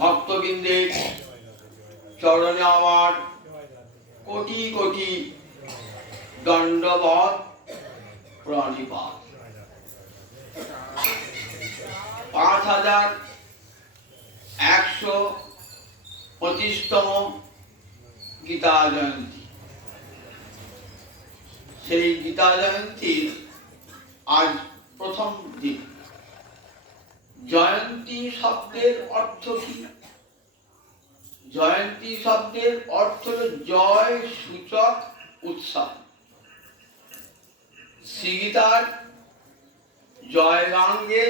ভক্তবৃন্দের চরণে আমার কোটি কোটি দণ্ডবত প্রণিপাত। 5125তম গীতা জয়ন্তী। সেই গীতা জয়ন্তীর আজ প্রথম দিন। জয়ন্তী শব্দের অর্থ কি? জয়ন্তী শব্দের অর্থ হল জয় সূচক উৎসব। শ্রীগীতার জয়গাঙ্গে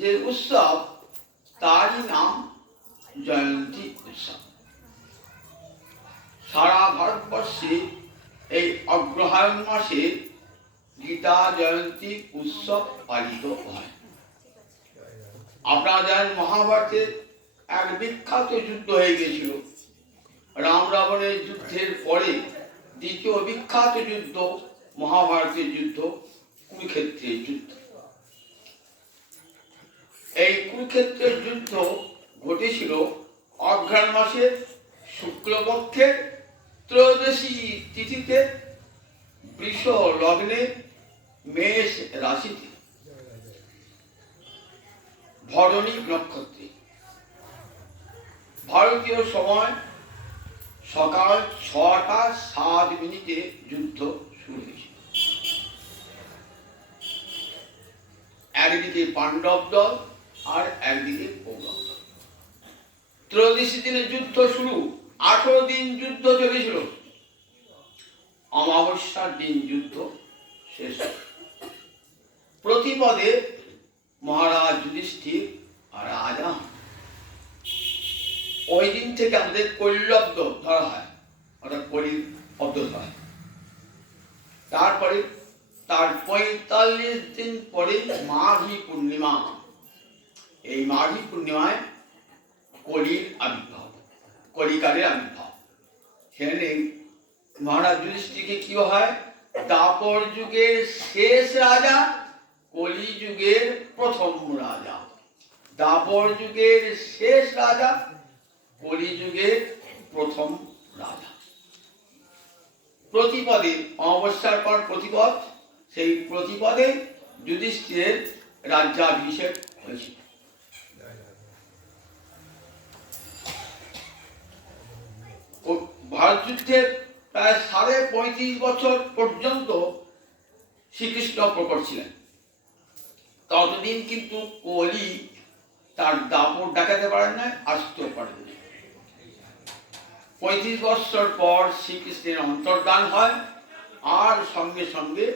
যে উৎসব তারই নাম জয়ন্তী উৎসব। সারা ভারতবর্ষে এই অগ্রহায়ণ মাসে গীতা জয়ন্তী উৎসব পালিত হয়। আপনারা জানেন মহাভারতের এক বিখ্যাত যুদ্ধ হয়ে গিয়েছিল। রাম রাবণের যুদ্ধের পরে দ্বিতীয় বিখ্যাত যুদ্ধ মহাভারতের যুদ্ধ, কুরুক্ষেত্রের যুদ্ধ। এই কুরুক্ষেত্রের যুদ্ধ ঘটেছিল অঘ্রাণ মাসের শুক্লপক্ষের ত্রয়োদশী তিথিতে বৃষ লগ্নে মেষ রাশিতে ভরণী নক্ষত্রে। ভারতীয় সময় সকাল 6:07 যুদ্ধ শুরু হয়েছিল। একদিকে পাণ্ডব দল আর একদিকে কৌরব দল। ত্রয়োদশী দিনে যুদ্ধ শুরু, 18 দিন যুদ্ধ চলেছিল। অমাবস্যার দিন যুদ্ধ শেষ। প্রতিপদে মহারাজ যুধিষ্ঠির আর রাজা। ওই দিন থেকে আমাদের কৈলব্য ধরা হয়, অর্থাৎ কলির শব্দ ধরা হয়। তারপরে তার 45 দিন পরে মাঘী পূর্ণিমা। এই মাঘী পূর্ণিমায় কলির আবির্ভাব, কলিকালের আবির্ভাব। সেখানে মহারাজ যুধিষ্ঠিরকে কি হয়? দাপর যুগের শেষ রাজা, কলি যুগের প্রথম রাজা। দাপর যুগের শেষ রাজা, কলি যুগের প্রথম রাজা। প্রতিপদে অমাবস্যার পর প্রতিপদ, সেই প্রতিপদে যুধিষ্ঠিরের রাজ্যাভিষেক হয়েছিল। ভারত যুদ্ধের প্রায় 35 বছর পর্যন্ত শ্রীকৃষ্ণ প্রকট ছিলেন। ততদিন কিন্তু কলি তার দাপট দেখাতে পারেন না, আসতেও পারেন না। 35 বছর পর শ্রীকৃষ্ণের অন্তর্ধান হয়, আর সঙ্গে সঙ্গে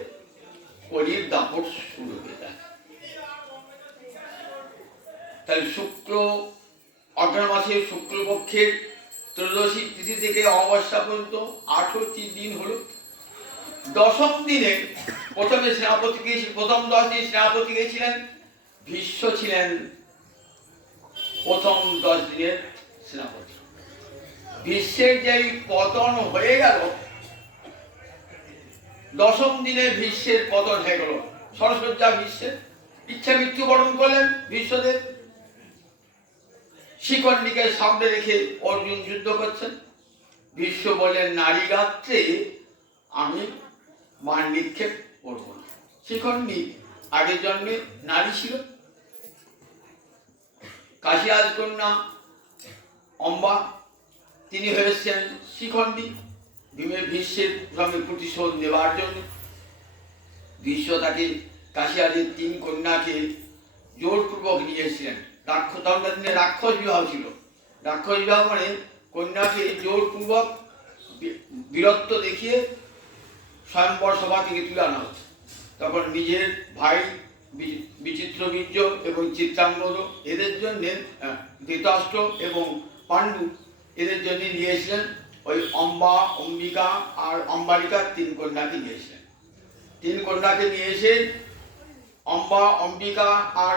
কলির দাপট শুরু হয়ে যায়। তাহলে অঘ্রাণ মাসের শুক্লপক্ষের ত্রয়োদশী তিথি থেকে অমাবস্যা পর্যন্ত 18টি দিন হলো। দশম দিনে প্রথম 10 দিন সেনাপতি গিয়েছিলেন ভীষ্ম, ছিলেন প্রথম 10 দিনের সেনাপতি। ভীষ্মের যেই পতন হয়ে গেল, দশম দিনে ভীষ্মের পতন হয়ে গেল। সরসজ্জা ভীষ্মের ইচ্ছা মৃত্যুবরণ করলেন ভীষ্মদেব। শিখণ্ডীকে সামনে রেখে অর্জুন যুদ্ধ করছেন। ভীষ্ম বললেন, নারী গাত্রে আমি মান নিক্ষেপ করব না। শিখণ্ডী আগের জন্মে নারী ছিল। কাশীরাজ কন্যা অম্বা, তিনি হয়েছেন শিখণ্ডী ভীষ্মের সঙ্গে প্রতিশোধ নেবার জন্য। ভীষ্ম তাকে কাশীরাজের 3 কন্যাকে জোরপূর্বক নিয়ে এসেছিলেন। তখনকার দিনে রাক্ষস বিবাহ ছিল। রাক্ষস বিবাহ মানে কন্যাকে জোরপূর্বক বীরত্ব দেখিয়ে স্বয়ংবর সভা থেকে তুলে আনা হচ্ছে। তখন নিজের ভাই বিচিত্রবীর্য এবং চিত্রাঙ্গদ, এদের জন্য ধৃতরাষ্ট্র এবং পাণ্ডু, এদের জন্য নিয়েছিলেন ওই অম্বা, অম্বিকা আর অম্বালিকা 3 কন্যাকে নিয়েছিলেন। 3 কন্যাকে নিয়ে এসে অম্বা, অম্বিকা আর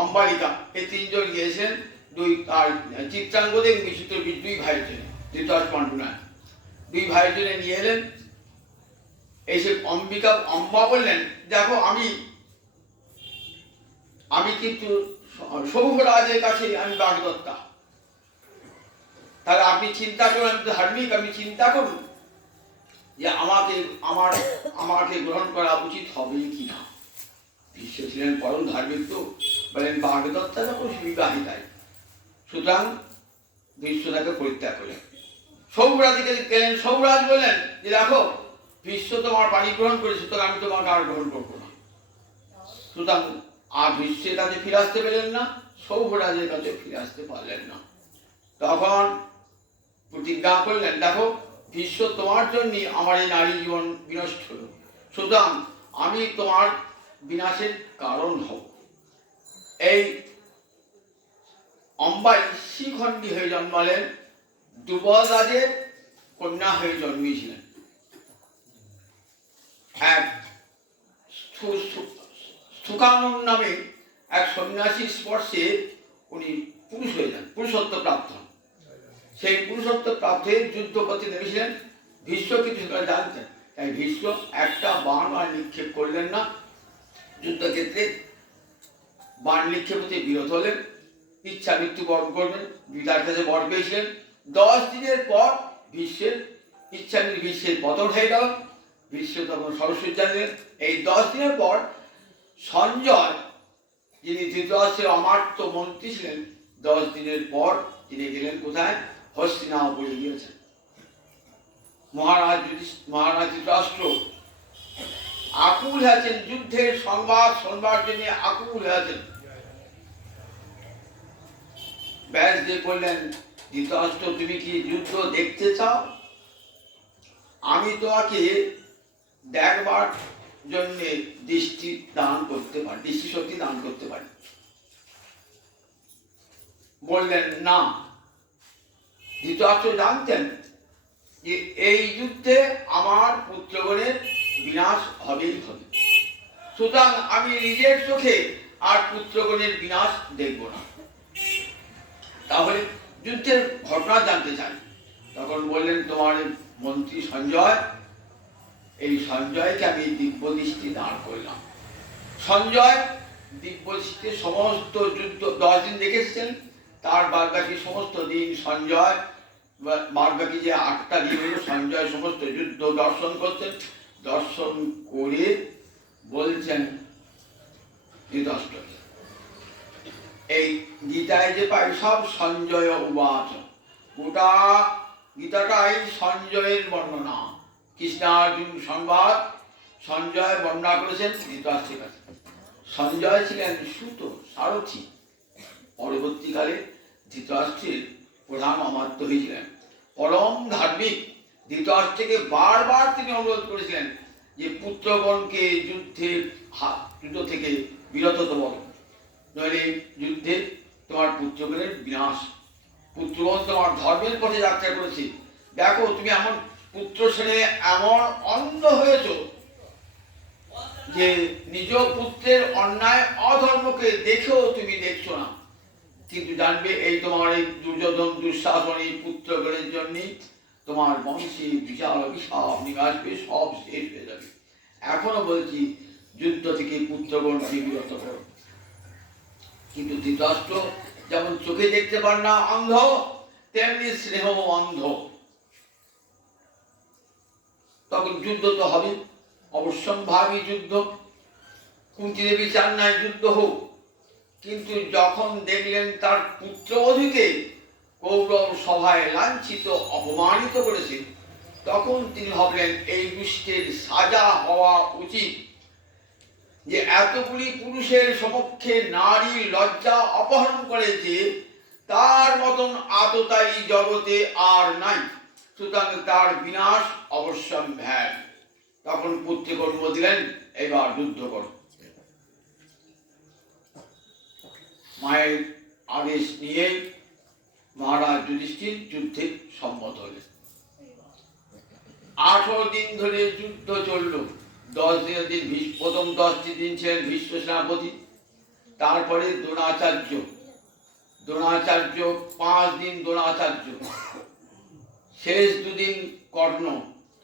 অম্বালিকা, এই 3 জন গিয়েছেন আর চিত্রাঙ্গদ এবং বিচিত্রবীর্য 2 ভাইয়ের জন্য। ধৃতরাষ্ট্র পাণ্ডু নয়, 2 ভাইয়ের জন্য নিয়ে এলেন। এসে অম্বা বললেন, দেখো আমি কিন্তু সৌভরাজের কাছে আমি বাগদত্তা। তাহলে আপনি চিন্তা করুন, আমি তো ধার্মিক, আপনি চিন্তা করুন যে আমাকে গ্রহণ করা উচিত হবে কি না। ভীষ্ম ছিলেন পরম ধার্মিক, তো বলেন বাগদত্তা যখন বিবাহিতায়, সুতরাং ভীষ্ম তাকে পরিত্যাগ করলেন। সৌভরাজকে গেলেন, সৌভরাজ বললেন যে দেখো ভীষ্ম তোমার পানি গ্রহণ করেছে, সুতরাং আমি তোমাকে আর গ্রহণ করবো না। সুতরাং আর ভীষ্মের কাছে ফিরে আসতে পেলেন না, সৌভরাজের কাছে ফিরে আসতে পারলেন না। তখন প্রতিজ্ঞা করলেন, দেখো ভীষ্ম তোমার জন্য আমার এই নারী জীবন বিনষ্ট হল, সুতরাং আমি তোমার বিনাশের কারণ হব। এই অম্বাই শিখণ্ডী হয়ে জন্মালেন, দুর্বল রাজের কন্যা হয়ে জন্মিয়েছিলেন। এক সুকানন নামে এক সন্ন্যাসীর স্পর্শে উনি পুরুষ হয়ে যান, পুরুষত্ব প্রাপ্ত হন। সেই পুরুষত্ব প্রাপ্ত হয়ে যুদ্ধ করতে নেমেছিলেন। ভীষ্ম কিছু জানতেন, তাই ভীষ্ম একটা বাণ আর নিক্ষেপ করলেন না। যুদ্ধক্ষেত্রে বাণ নিক্ষেপ হতে বিরত হলেন, ইচ্ছা মৃত্যু বরণ করবেন, বিদার কাছে বর পেয়েছিলেন। 10 দিনের পর ভীষ্মের পতন হয়ে গেল। ভীষ্ম তখন সরস্বতী দিলেন। এই 10 দিনের পর সঞ্জয়, যিনি ধৃতরাষ্ট্রের অমাত্য মন্ত্রী ছিলেন, 10 দিনের পর তিনি গেলেন কোথায়? হস্তিনাপুরে গিয়েছেন। মহারাজ ধৃতরাষ্ট্র আকুল হয়েছেন, যুদ্ধের সংবাদ শোনবার জন্য আকুল হয়েছেন। ব্যাসদেব বললেন, ধৃতরাষ্ট্র তুমি কি যুদ্ধ দেখতে চাও? আমি তোমাকে দেখবার জন্য দৃষ্টিশক্তি দান করতে পারি। বললেন না। ধৃতরাষ্ট্র জানতেন যে এই যুদ্ধে আমার পুত্রগণের বিনাশ হবেই হবে, সুতরাং আমি নিজের চোখে আর পুত্রগণের বিনাশ দেখব না। তাহলে যুদ্ধের ঘটনা জানতে চাই। তখন বললেন, তোমার মন্ত্রী সঞ্জয়, এই সঞ্জয়কে আমি দিব্য দৃষ্টি দান করলাম। সঞ্জয় দিব্য দৃষ্টিতে সমস্ত যুদ্ধ 10 দিন দেখেছেন, তার বাদবাকি সমস্ত দিন সঞ্জয়, বাদবাকি যে 8টা দিন হল সঞ্জয় সমস্ত যুদ্ধ দর্শন করতেন। দর্শন করে বলছেন ধৃতরাষ্ট্রকে, এই গীতায় যে পাই সব সঞ্জয় উবাচ, গোটা গীতাটাই সঞ্জয়ের বর্ণনা। কৃষ্ণার্জুন সংবাদ সঞ্জয় বর্ণনা করেছেন ধৃতরাষ্ট্রের কাছে। সঞ্জয় ছিলেন সুত সারথি, পরবর্তীকালে ধৃতরাষ্ট্রের প্রধান অমাত্য হয়েছিলেন। পরম ধার্মিক। ধৃতরাষ্ট্রকে বারবার তিনি অনুরোধ করেছিলেন যে পুত্রগণকে যুদ্ধ থেকে বিরত বলো, নইলে যুদ্ধে তোমার পুত্রগণের বিনাশ। পুত্রগণ তোমার ধর্মের পথে যাত্রা করেছে, দেখো তুমি এমন পুত্র ছেলে এমন অন্ধ হয়েছ যে নিজ পুত্রের অন্যায় অধর্মকে দেখেও তুমি দেখছো না। কিন্তু জানবে এই তোমার এই দুর্যোধন দুঃশাসন এই পুত্রগণের জন্য তোমার বংশে বিশাল অভিশাপ নিকাশবে, সব শেষ হয়ে যাবে। এখনো বলছি যুদ্ধ থেকে পুত্রগণকে বিরত করো। কিন্তু ধৃতরাষ্ট্র যেমন চোখে দেখতে পান না অন্ধ, তেমনি স্নেহ অন্ধ। তখন যুদ্ধ তো হবে, অবশ্যম্ভাবী যুদ্ধ। কুন্তী দেবী চান নাই যুদ্ধ হোক, কিন্তু যখন দেখলেন তার পুত্রবধূকে কৌরব সভায় লাঞ্ছিত অপমানিত করেছে, তখন তিনি ভাবলেন এই দুষ্টের সাজা হওয়া উচিত, যে এতগুলি পুরুষের সমক্ষে নারী লজ্জা অপহরণ করেছে, তার মতন আততায়ী জগতে আর নাই, সুতরাং তার বিনাশ অবশ্যম্ভাবী। তখন পুত্রকে অনুমতি দিলেন, এবার যুদ্ধ কর। মায়ের আদেশ নিয়ে মহারাজ যুধিষ্ঠির যুদ্ধে সম্মত হলেন। 18 দিন ধরে যুদ্ধ চলল। 10 দিনের দিন প্রথম 10টি দিন ছিলেন ভীষ্ম সেনাপতি, তারপরে দ্রোণাচার্য 5 দিন দ্রোণাচার্য, শেষ 2 দিন কর্ণ,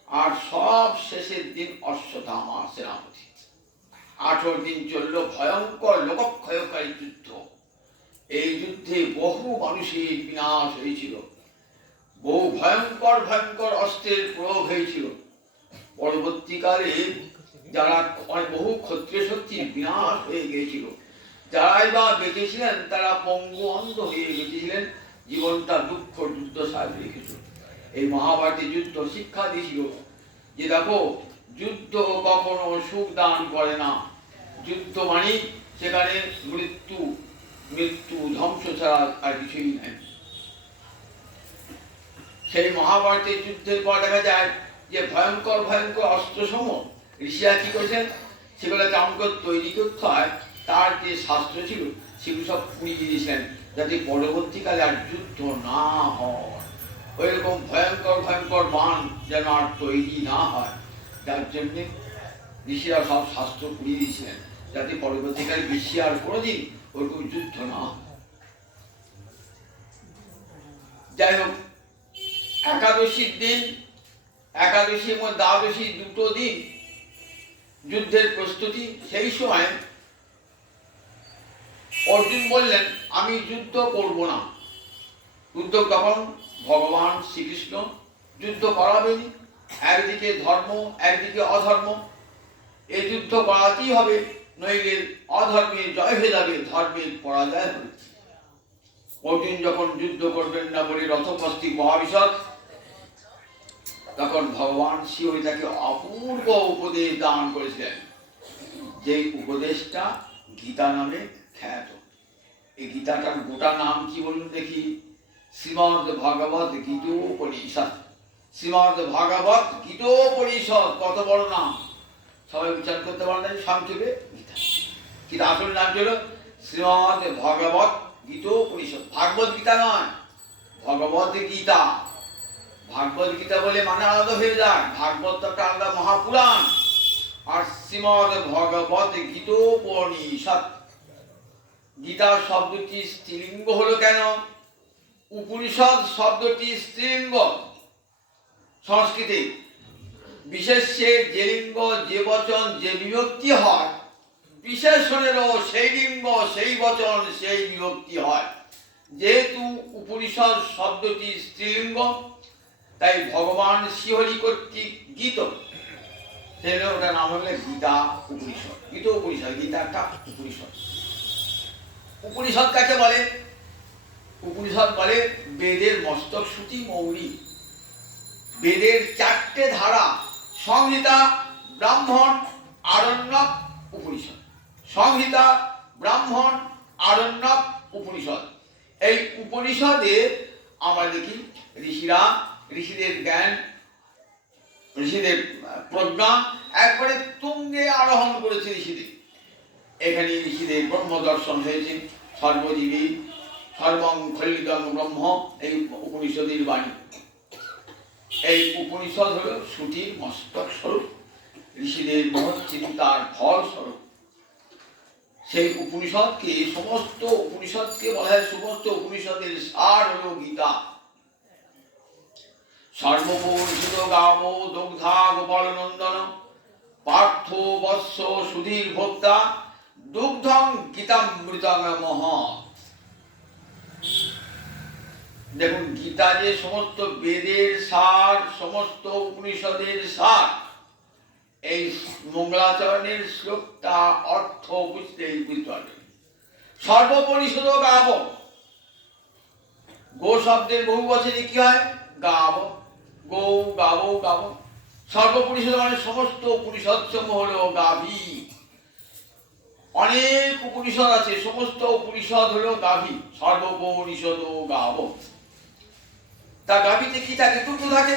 আর সব শেষের দিন অশ্বত্থামা সেনাপতি। 18 দিন চলল ভয়ঙ্কর লোকক্ষয়কারী যুদ্ধ। এই যুদ্ধে বহু মানুষের বিনাশ হয়েছিল, বহু ভয়ঙ্কর ভয়ঙ্কর অস্ত্রের প্রয়োগ হয়েছিল। পরবর্তীকালে যারা বহু ক্ষত্রিয় শক্তির বিনাশ হয়ে গিয়েছিল, যারাই বা বেঁচেছিলেন তারা পঙ্গু অন্ধ হয়ে বেঁচেছিলেন, জীবনটা দুঃখ দুর্দশায় রেখেছিল। এই মহাভারতের যুদ্ধ শিক্ষা দিয়েছিল যে দেখো, যুদ্ধ কখনো সুখ দান করে না। যুদ্ধ মানে সেখানে মৃত্যু, মৃত্যু ধ্বংস ছাড়া আর কিছুই নাই। সেই মহাভারতের যুদ্ধের পর দেখা যায় যে ভয়ঙ্কর ভয়ঙ্কর অস্ত্রসমূহ ঋষিরা কি করেছেন, সেগুলো কেমন করে তৈরি করতে হয়, তার যে শাস্ত্র ছিল সেগুলো সব পুড়িয়ে দিয়েছিলেন, যাতে পরবর্তীকালে আর যুদ্ধ না হয়। ওই রকম ভয়ঙ্কর ভয়ঙ্কর বাণ যেন আর তৈরি না হয়, যার জন্যে ঋষিরা সব শাস্ত্র পুড়িয়ে দিয়েছিলেন, যাতে পরবর্তীকালে বিশ্বে আর কোনোদিন ওরকম যুদ্ধ না হয়। যাই হোক, একাদশীর দিন, একাদশী এবং দ্বাদশী দুটো দিন যুদ্ধের প্রস্তুতি। সেই সময় অর্জুন বললেন, আমি যুদ্ধ করব না। যুদ্ধ তখন ভগবান শ্রীকৃষ্ণ যুদ্ধ করাবেন। একদিকে ধর্ম, একদিকে অধর্ম, এই যুদ্ধ করাতেই হবে, নইলে অধর্মের জয় হয়ে যাবে, ধর্মের পরাজয় হবে। অর্জুন যখন যুদ্ধ করবেন না বলে রথোপস্থিত মহাবিশদ, তখন ভগবান শিবই তাকে অপূর্ব উপদেশ দান করেছিলেন, যে উপদেশটা গীতা নামে খ্যাত। এই গীতাটার গোটা নাম কি বলুন দেখি? শ্রীমদ ভাগবত গীতোপনিষদ। শ্রীমদ ভাগবত গীতোপনিষদ, কত বড় নাম! সবাই উচ্চারণ করতে পারেন না সংক্ষেপে? গীতা। কিন্তু আসল নাম ছিল শ্রীমদ ভাগবত গীতোপনিষদ। ভাগবত গীতা নয়, ভগবত গীতা। ভাগবত গীতা বলে মানে আলাদা হয়ে যায়, ভাগবত একটা আলাদা মহাপুরাণ, আর শ্রীমদ ভগবত গীতোপনিষদ। গীতা শব্দটি স্ত্রীলিঙ্গ হলো কেন? উপনিষদ শব্দটি স্ত্রীলিঙ্গ। সংস্কৃতে বিশেষ্যে যে লিঙ্গ, যে বচন, যে বিভক্তি হয়, বিশেষণেরও সেই লিঙ্গ, সেই বচন, সেই বিভক্তি হয়। যেহেতু উপনিষদ শব্দটি স্ত্রীলিঙ্গ, তাই ভগবান শ্রীহরি কর্তৃক গীত, সেজন্য ওটার নাম হলো গীতা উপনিষদ। গীত উপনিষদ, গীতা একটা উপনিষদ। উপনিষদ কাকে বলে? উপনিষদ বলে বেদের মস্তক শ্রুতি মৌরি। বেদের চারটে ধারা: সংহিতা, ব্রাহ্মণ, আরণ্যক, উপনিষদ। সংহিতা, ব্রাহ্মণ, আরণ্যক, উপনিষদ। এই উপনিষদে আমরা দেখি ঋষিরা, ঋষিদের জ্ঞান, ঋষিদের প্রজ্ঞা একবারে তুঙ্গে আরোহণ করেছে ঋষিদের। এখানে ঋষিদের ব্রহ্মদর্শন হয়েছে, সর্বজীবী সর্বং খলিদং ব্রহ্ম, এই উপনিষদের বাণী। এই উপনিষদ হল শ্রুতির মস্তক স্বরূপ, ঋষিদের মহৎ চিন্তার ফল স্বরূপ। সেই উপনিষদকে, সমস্ত উপনিষদকে বলা হয়, সমস্ত উপনিষদের সার হল গীতা। সর্বপরিষদ গাব দগ্ধা গোপাল নন্দন, পার্থ বৎস সুধীর ভোক্তা, দুগ্ধং গীতামৃতং মহৎ। দেখুন, গীতা যে সমস্ত বেদের সার, সমস্ত উপনিষদের সার, এই মঙ্গলাচরণের শ্লোকটা অর্থ বুঝতেই বুঝতে পারবে। সর্বপরিষদ গাব, গো শব্দের বহু বচনে কি হয়? গাব, গৌ, গাব, গাব। সর্বপরিষদ মানে সমস্ত উপনিষদ সমূহ হলো গাভী। অনেক উপনিষদ আছে, সমস্ত উপনিষদ হলো গাভী। সর্বপরিষদ গাব। তা গাভীতে কি থাকে? দুগ্ধ থাকে।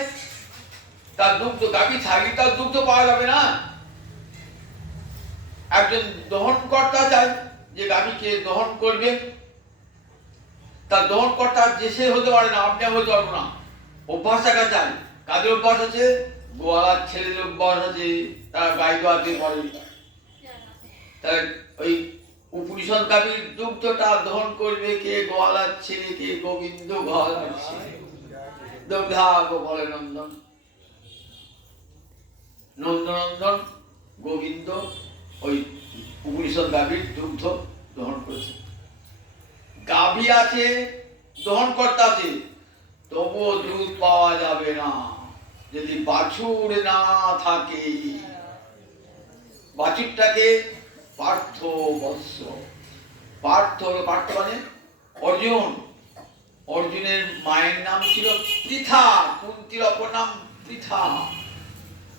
তার দুগ্ধ, গাভী থাকলে তার দুগ্ধ পাওয়া যাবে না। একজন দহনকর্তা চাই যে গাভীকে দহন করবে, তার দহনকর্তা যে সে হতে পারে না, আপনি হতে পারবো না। অভ্যাস থাকা চাই। কাদের অভ্যাস আছে? গোয়ালার ছেলের অভ্যাস আছে, তারা গাই দোয়াতে পারে। তার ওই উপনিষদ গাভীর দুগ্ধটা দহন করবে কে? গোয়ালার ছেলে। কে? গোবিন্দ গোয়ালার ছেলে। দগ্ধা গোপাল নন্দন, নন্দনন্দন গোবিন্দ ওই উপনিষদ গাভীর দুগ্ধ দহন করেছে। গাব গাভী আছে, দহনকর্তা আছে, তবুও দুধ পাওয়া যাবে না যদি বাছুর না থাকে। বাছুরটাকে পার্থ বৎস, পার্থ মানে অর্জুন। অর্জুনের মায়ের নাম ছিল পৃথা, কুন্তির অপর নাম পৃথা।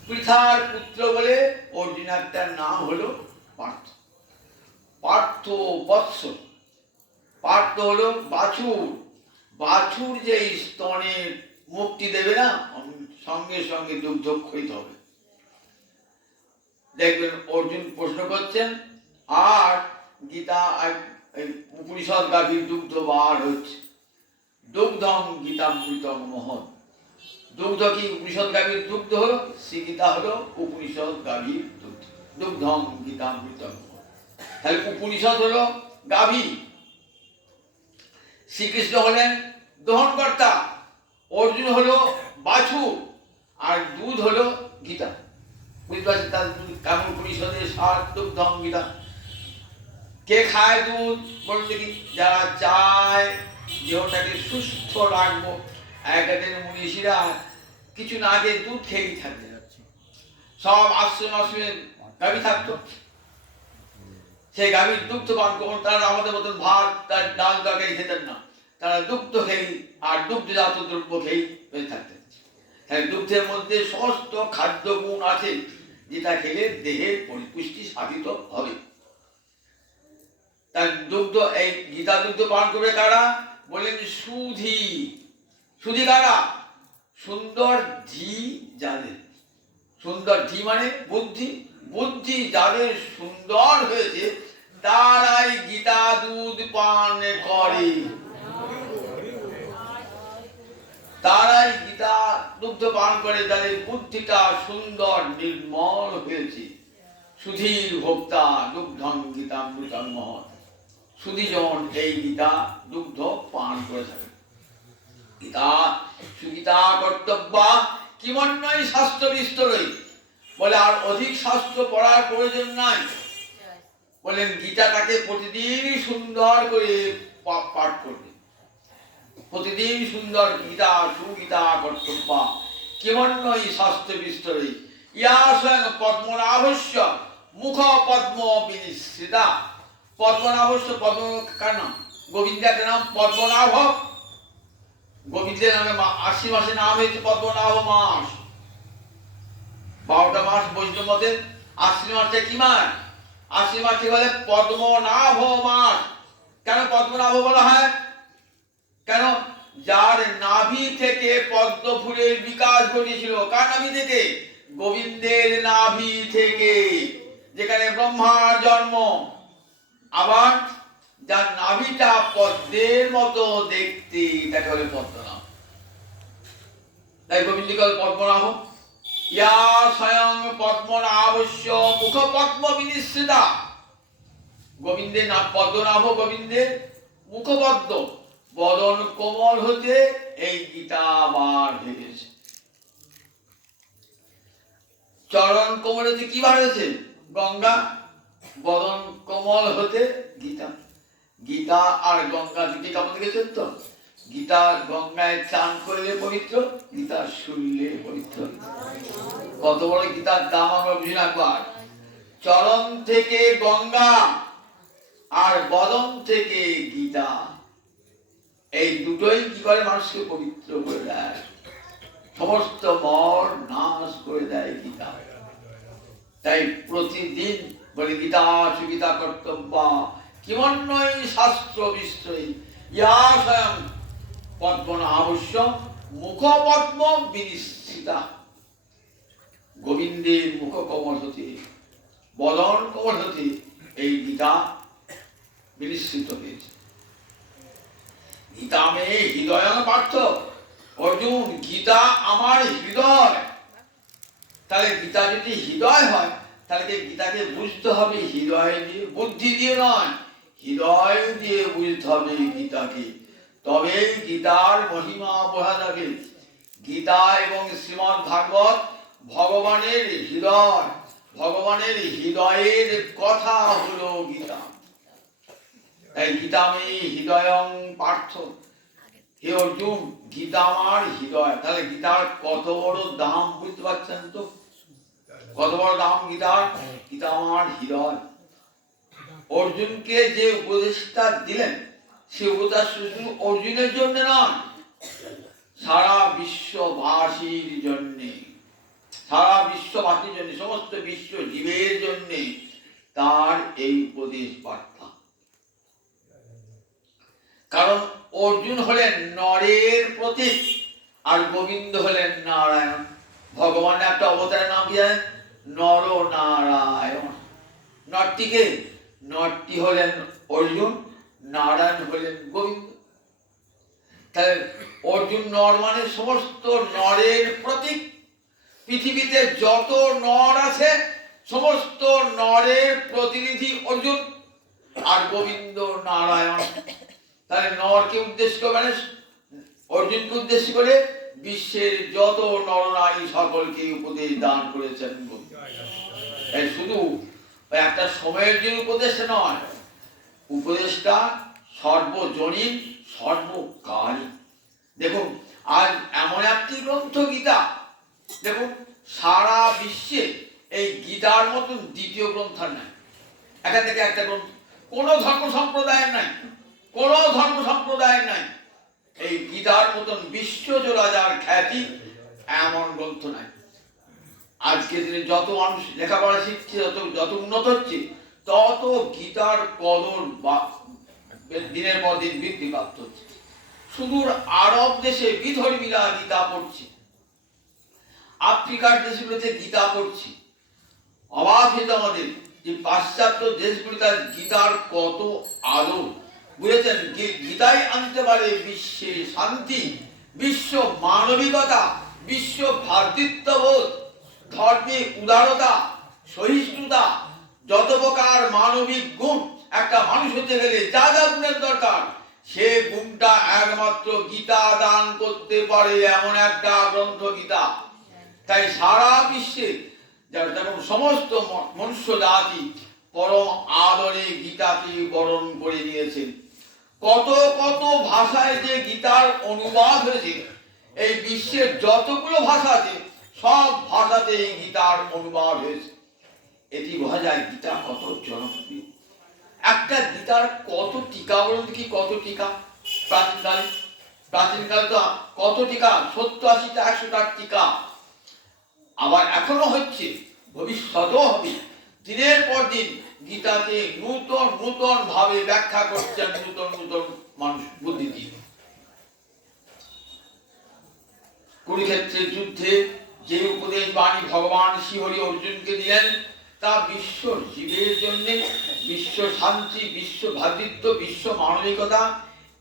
পৃথার পুত্র বলে অর্জুন একটা নাম হলো পার্থ। পার্থ বৎস, পার্থ হলো বাছুর। বাছুর যে স্তনে মুক্তি দেবে না, সঙ্গে সঙ্গে দুগ্ধ ক্ষয়িত হবে। দেখবেন অর্জুন প্রশ্ন করছেন, আর গীতা উপনিষদ গাভীর দুগ্ধ বার হচ্ছে। দুগ্ধম গীতামৃতম মহৎ। দুগ্ধ কি উপনিষদ গাভীর দুগ্ধ হলো, শ্রী গীতা হলো উপনিষদ গাভীর দুগ্ধ। দুগ্ধম গীতামৃতম মহৎ। তাহলে উপনিষদ হলো গাভী, শ্রীকৃষ্ণ হলেন দহনকর্তা, অর্জুন হলো বাছুর, আর দুধ হলো গীতা। বুঝতে পারছেন তার কেমন পরিষদের সার? দুগ্ধম গীতা। কে খায় দুধ বলুন দেখি? যারা চায় দেহটাকে সুস্থ রাখবো। একদিন মনীষীরা কিছু না আগে দুধ খেয়েই থাকতে যাচ্ছে, সব আশ্রমে গাভী থাকতো, সেই গাভীর দুগ্ধ পান করুন। তারা আমাদের মতন ভাত তার ডাল তরকারি খেতেন না, তারা দুগ্ধ খেয়ে আর দুগ্ধজাত দ্রব্য খেয়েই বেঁচে থাকতেন। তাই দুগ্ধের মধ্যে সমস্ত খাদ্য গুণ আছে, যেটা খেলে দেহের পরিপুষ্টি সাধিত হবে। তার দুগ্ধ, এই গীতা দুগ্ধ পান করবে কারা? বলেন সুধী। সুধী কারা? সুন্দর ধী যাদের। সুন্দর ধী মানে বুদ্ধি। বুদ্ধি যাদের সুন্দর হয়েছে তারাই গীতা দুধ পান করে, তারাই গীতা দুগ্ধ পান করে যাদের বুদ্ধিটা সুন্দর নির্মল হয়েছে। সুধীর ভোক্তা দুগ্ধং গীতামৃতং মহৎ। সুধীজন এই গীতা দুগ্ধ পান করে থাকে। গীতা সুগীতা কর্তব্য কিমন্বয় শাস্ত্র বিস্তরই। বলে আর অধিক শাস্ত্র পড়ার প্রয়োজন নাই। বলেন গীতাটাকে প্রতিদিন সুন্দর করে পাঠ করবে, প্রতিদিন সুন্দর গীতা সুগীতা কর্তব্য কিমন্বয় শাস্ত্র বিস্তরই। ইয়া স্বয়ং পদ্মনাভস্য মুখ পদ্ম বিনিশ্রিতা। পদ্মনাভস্য, পদ্ম কার নাম? গোবিন্দের নাম পদ্মনাভ। গোবিন্দের নামে আশ্বিন মাসের নাম হয়েছে পদ্মনাভ মাস। 12টা মাস বৈষ্ণব মতে। আশ্বিন মাসটা কি মাস? আশ্বিন মাসকে বলে পদ্মনাভ মাস। কেন পদ্মনাভ বলা হয়? কেন? যার নাভি থেকে পদ্ম ফুলের বিকাশ ঘটেছিল। কার নাভি থেকে? গোবিন্দের নাভি থেকে, যেখানে ব্রহ্মার জন্ম। আবার যার নাভিটা পদ্মের মতো দেখতে, তাকে বলে পদ্মনাভ। তাই গোবিন্দকে পদ্মনাভ। ইয়া স্বয়ং পদ্মনাভস্য মুখ পদ্ম বিনিশ্রিতা। গোবিন্দের নাম পদ্মনাভ, গোবিন্দের মুখপদ্ম, বদন কোমল হতে এই গীতা বার হয়েছে। চরণ কোমল হতে কি বার হয়েছে? গঙ্গা। বদন কোমল হতে গীতা। গীতা আর গঙ্গা দুটি কাপড় দেখেছেন তো? গীতা গঙ্গায় চান করলে পবিত্র, গীতা শুনলে পবিত্র। কত বড় গীতার দাম আমরা বুঝি না একবার। চরণ থেকে গঙ্গা আর বদন থেকে গীতা, এই দুটোই কি করে? মানুষকে পবিত্র করে দেয়, সমস্ত মর নাশ করে দেয় গীতা। তাই প্রতিদিন বলে গীতা সুগীতা কর্তব্য কিমন্বয় শাস্ত্র বিস্তরই। ইয়া স্বয়ং পদ্মনাভস্য মুখ পদ্ম বিনিশ্রিতা। গোবিন্দের মুখ কমল হতে, বদন কমল হতে এই গীতা বিনিশ্রিত হয়েছে। গীতা মে হৃদয় পার্থ। অর্জুন, গীতা আমার হৃদয়। তাহলে গীতা যদি হৃদয় হয়, তাহলে গীতাকে বুঝতে হবে হৃদয় দিয়ে, বুদ্ধি দিয়ে নয়, হৃদয় দিয়ে বুঝতে হবে গীতাকে। তবে গীতার মহিমা বোঝা যাবে। গীতা এবং শ্রীমদ্ ভাগবত ভগবানের হৃদয়, ভগবানের হৃদয়ের কথা হলো গীতা। তাই গীতাময়ী হৃদয়ং পার্থ, হে অর্জুন গীতা আমার হৃদয়। তাহলে গীতার কত বড় দাম বুঝতে পারছেন তো? কত বড় দাম গীতার? গীতা আমার হৃদয়। অর্জুনকে যে উপদেশটা দিলেন সে উপদেশ শুধু অর্জুনের জন্য নয়, সারা বিশ্ববাসীর জন্য, সারা বিশ্ববাসীর জন্য, সমস্ত বিশ্ব জীবের জন্য তার এই উপদেশ বার্তা। কারণ অর্জুন হলেন নরের প্রতীক আর গোবিন্দ হলেন নারায়ণ। ভগবানের একটা অবতারের নাম কি জানেন? নর নারায়ণ। নরটিকে, নরটি হলেন অর্জুন, নারায়ণ হলেন গোবিন্দ। তাহলে অর্জুন নর মানে সমস্ত নরের প্রতীক। পৃথিবীতে যত নর আছে সমস্ত নরের প্রতিনিধি অর্জুন, আর গোবিন্দ নারায়ণ। তাহলে নরকে উদ্দেশ্য করে, অর্জুনকে উদ্দেশ্য করে বিশ্বের যত নরনারী সকলকে উপদেশ দান করেছেন। শুধু একটা সময়ের যে উপদেশ নয়, উপদেশটা সর্বজনীন, সর্বকালী। দেখুন আজ এমন একটি গ্রন্থ গীতা, দেখুন সারা বিশ্বে এই গীতার মতন দ্বিতীয় গ্রন্থ নাই। এখান থেকে একটা গ্রন্থ কোন ধর্ম সম্প্রদায়ের নাই, কোন ধর্ম সম্প্রদায়ের নাই। এই গীতার মতন বিশ্বজোড়া যার খ্যাতি এমন গ্রন্থ নাই। আজকে দিনে যত মানুষ লেখাপড়া শিখছে, যত উন্নত হচ্ছে, তত গীতার কদর দিনের পর দিন বৃদ্ধি প্রাপ্ত হচ্ছে। সুদূর আরব দেশে বিধর্মীরা গীতা পড়ছে, আফ্রিকার দেশগুলোতে গীতা পড়ছে। অবাক হয়েছে আমাদের যে পাশ্চাত্য দেশগুলিতে গীতার কত আদর। বুঝেছেন? গীতাই আনতে পারে বিশ্বে শান্তি, বিশ্ব মানবিকতা, বিশ্ব ভ্রাতৃত্ববোধ, ধর্মে উদারতা, সহিষ্ণুতা, যত প্রকার মানবিক গুণ একটা মানুষ হতে গেলে যা যা গুণের দরকার, সে গুণটা একমাত্র গীতা দান করতে পারে, এমন একটা গ্রন্থ গীতা। তাই সারা বিশ্বে যেমন সমস্ত মনুষ্য জাতি পরম আদরে গীতাকে বরণ করে নিয়েছেন। কত কত ভাষায় যে গীতার অনুবাদ হয়েছে, এই বিশ্বের যতগুলো ভাষা আছে সব ভাষাতে এই গীতার অনুবাদ হয়েছে। এটি বোঝা যায় গীতা কত জনপ্রিয়। একটা গীতার কত টিকা বলুন কি? কত টিকা প্রাচীনকালে? প্রাচীনকালে তো কত টিকা? 70-80টা 100টা টিকা। আবার এখনো হচ্ছে, ভবিষ্যতেও হবে। দিনের পর দিন গীতাকে নূতন নূতন ভাবে ব্যাখ্যা করছেন নূতন নূতন মানুষ বুদ্ধি দিয়ে। কুরুক্ষেত্রের যুদ্ধে যে উপদেশ বাণী ভগবান শ্রীহরি অর্জুনকে দিলেন, তা বিশ্ব জীবের জন্য বিশ্ব শান্তি, বিশ্ব ভ্রাতৃত্ব, বিশ্ব মানবিকতা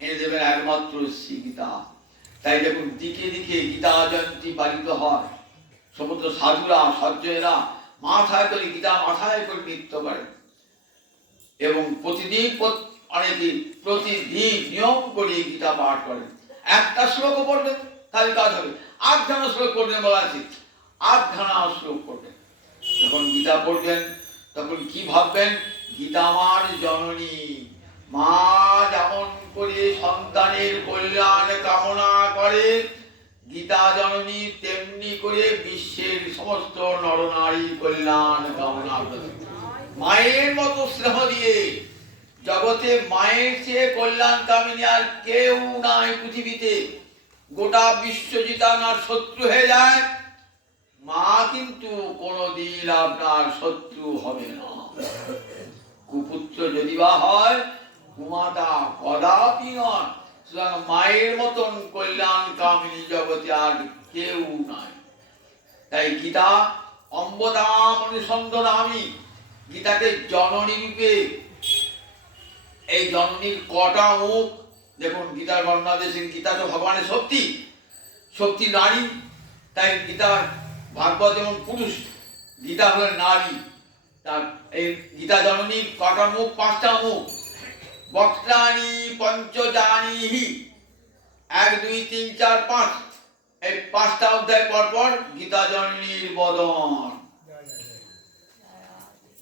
এনে দেবেন একমাত্র শ্রী গীতা। তাই দেখুন দিকে দিকে গীতা জয়ন্তী পালিত হয়। সমুদ্র সাধুরা, সজ্জনেরা মাথায় করে গীতা মাথায় করে নৃত্য করেন এবং প্রতিদিন অনেকে প্রতিদিন নিয়ম করে গীতা পাঠ করেন। একটা শ্লোক পড়বেন তাহলে কাজ হবে। 8খানা শ্লোক পড়বেন বলা আছে, 8খানা শ্লোক পড়বেন। যখন গীতা পড়বেন তখন কি ভাববেন? গীতা আমার জননী। মা যেমন করে সন্তানের কল্যাণ কামনা করে, গীতা জননী তেমনি করে বিশ্বের সমস্ত নরনারী কল্যাণ কামনা করে। মায়ের মতো স্নেহ দিয়ে, জগতে মায়ের চেয়ে কল্যাণ কামিনী আর কেউ নাই পৃথিবীতে। গোটা বিশ্ব জিতানোর শত্রু হয়ে যায়, মা কিন্তু কোনদিন আপনার শত্রু হবে না। কুপুত্র যদি বা হয়, কুমাতা কদাপি নয়। সুতরাং মায়ের মতন কল্যাণ কামিনী জগতে আর কেউ নাই। তাই গীতা অম্বদাম অনুসন্ধানামি, গীতাকে জননী রূপে, এই জননীর কটা মুখ দেখুন। গীতার বর্ণনা দিয়েছেন, গীতা তো ভগবানের শক্তি, শক্তি নারী। তাই গীতার ভাগবত যেমন পুরুষ, গীতা হলেন নারী। তার এই গীতা জননীর কটা মুখ? 5টা মুখ। বক্ত্রাণি পঞ্চজানিহি, 1 2 3 4 5, এই 5টা অধ্যায় পর পর গীতা জননীর বদন।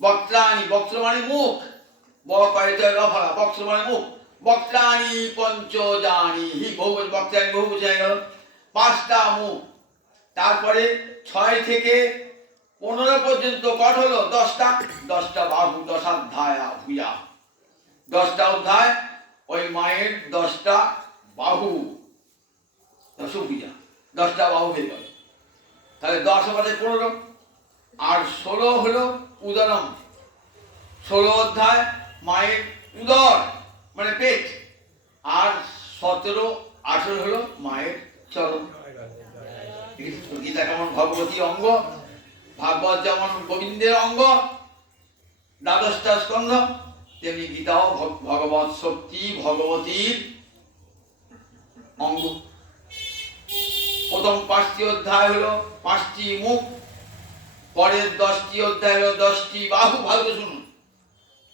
বক্ত্রাণি, বক্ত্র মানে মুখ, বকায়িত রফলা, বক্স মানে মুখ, বক্ত্রাণী পঞ্চজানি, বক্ত্রাণী বহু বোঝা গেল, 5টা মুখ। তারপরে 6 থেকে 15 পর্যন্ত কট হলো 10টা বাহু, 10 ভুজা, 10টা অধ্যায়, ওই মায়ের 10টা বাহু, 10 ভুজা, 10টা বাহু হয়ে গেল। তাহলে 10 বাদে 15, আর 16 হলো উদরম, 16 অধ্যায় মায়ের উদর মানে পেট, আর 17, 18 হলো মায়ের চরণ। গীতা কেমন ভগবতী অঙ্গ, ভাগবত যেমন গোবিন্দের অঙ্গ, 12টা স্কন্ধ, তেমনি গীতাও ভগবত শক্তি, ভগবতীর অঙ্গ। প্রথম 5টি অধ্যায় হলো 5টি মুখ, পরের 10টি অধ্যায় হলো 10টি বাহু। ভালো শুনুন,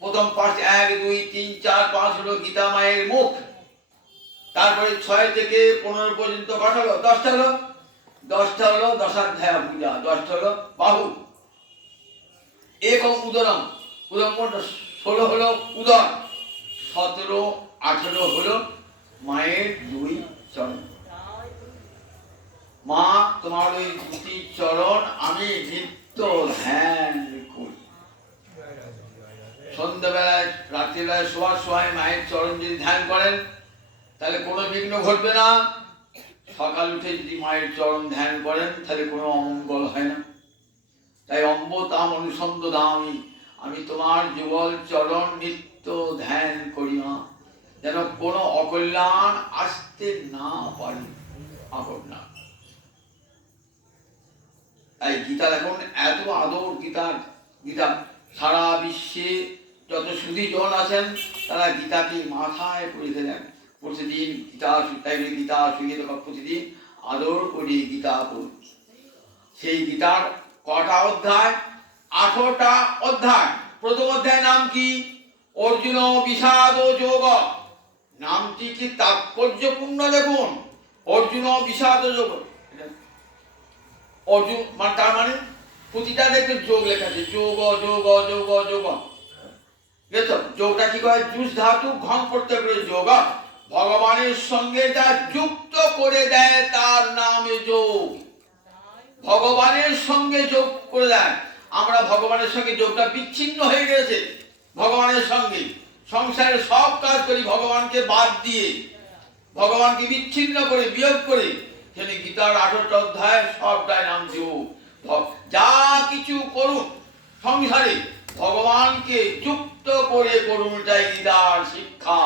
প্রথম 5, 1, 2, 3, 4, 5 হলো গীতা মায়ের মুখ। তারপরে 6 থেকে 15 পর্যন্ত কত হলো? 10টা হলো। 10টা হলো 10 ভুজা, 10টা হলো বাহু। একম উদরম, উদরম 16 হলো উদর, 17, 18 হলো মায়ের 2 চরণ। মা তোমার ওই 2টি চরণ আমি নিত্য ধ্যান করি। সন্ধ্যাবেলায়, রাত্রিবেলায় শোয়ার সময় মায়ের চরণ যদি ধ্যান করেন তাহলে কোনো বিঘ্ন ঘটবে না। সকাল উঠে যদি মায়ের চরণ ধ্যান করেন তাহলে কোনো অমঙ্গল হয় না। তাই অম্ব তাম অনুসন্দধামি, আমি তোমার যুগল চরণ নিত্য ধ্যান করি মা, যেন কোনো অকল্যাণ আসতে না পারে। না, তাই গীতা এখন এত আদর। গীতা সারা বিশ্বে যত সুধীজন আছেন তারা গীতাকে মাথায় করে ফেলেন। প্রতিদিন গীতা শুনিয়ে দেওয়া, প্রতিদিন আদর করে গীতা পড়ুন। সেই গীতার কটা অধ্যায়? 18টা অধ্যায়। প্রথম অধ্যায় নাম কি? অর্জুন বিষাদ যোগ। নামটি কি তাৎপর্যপূর্ণ দেখুন, অর্জুন বিষাদ যোগ। অর্জুন মানে তার মানে প্রতিটা দেখবেন যোগ লেখা আছে, যোগ যোগ যোগ যোগ। যোগটা কি করে? জুস ধাতু ঘন করতে করে যোগ। ভগবানের সঙ্গে যা যুক্ত করে দেয় তার নামে যোগ। ভগবানের সঙ্গে যোগ করে দেয়। আমরা ভগবানের সঙ্গে যোগটা বিচ্ছিন্ন হয়ে গেছে। ভগবানের সঙ্গে সংসারের সব কাজ করি ভগবানকে বাদ দিয়ে, ভগবানকে বিচ্ছিন্ন করে, বিয়োগ করে। গীতার 18টা অধ্যায় সবটাই নাম যোগ। যা কিছু করুন সংসারে ভগবানকে যুক্ত করে করুন, এটাই গীতার শিক্ষা।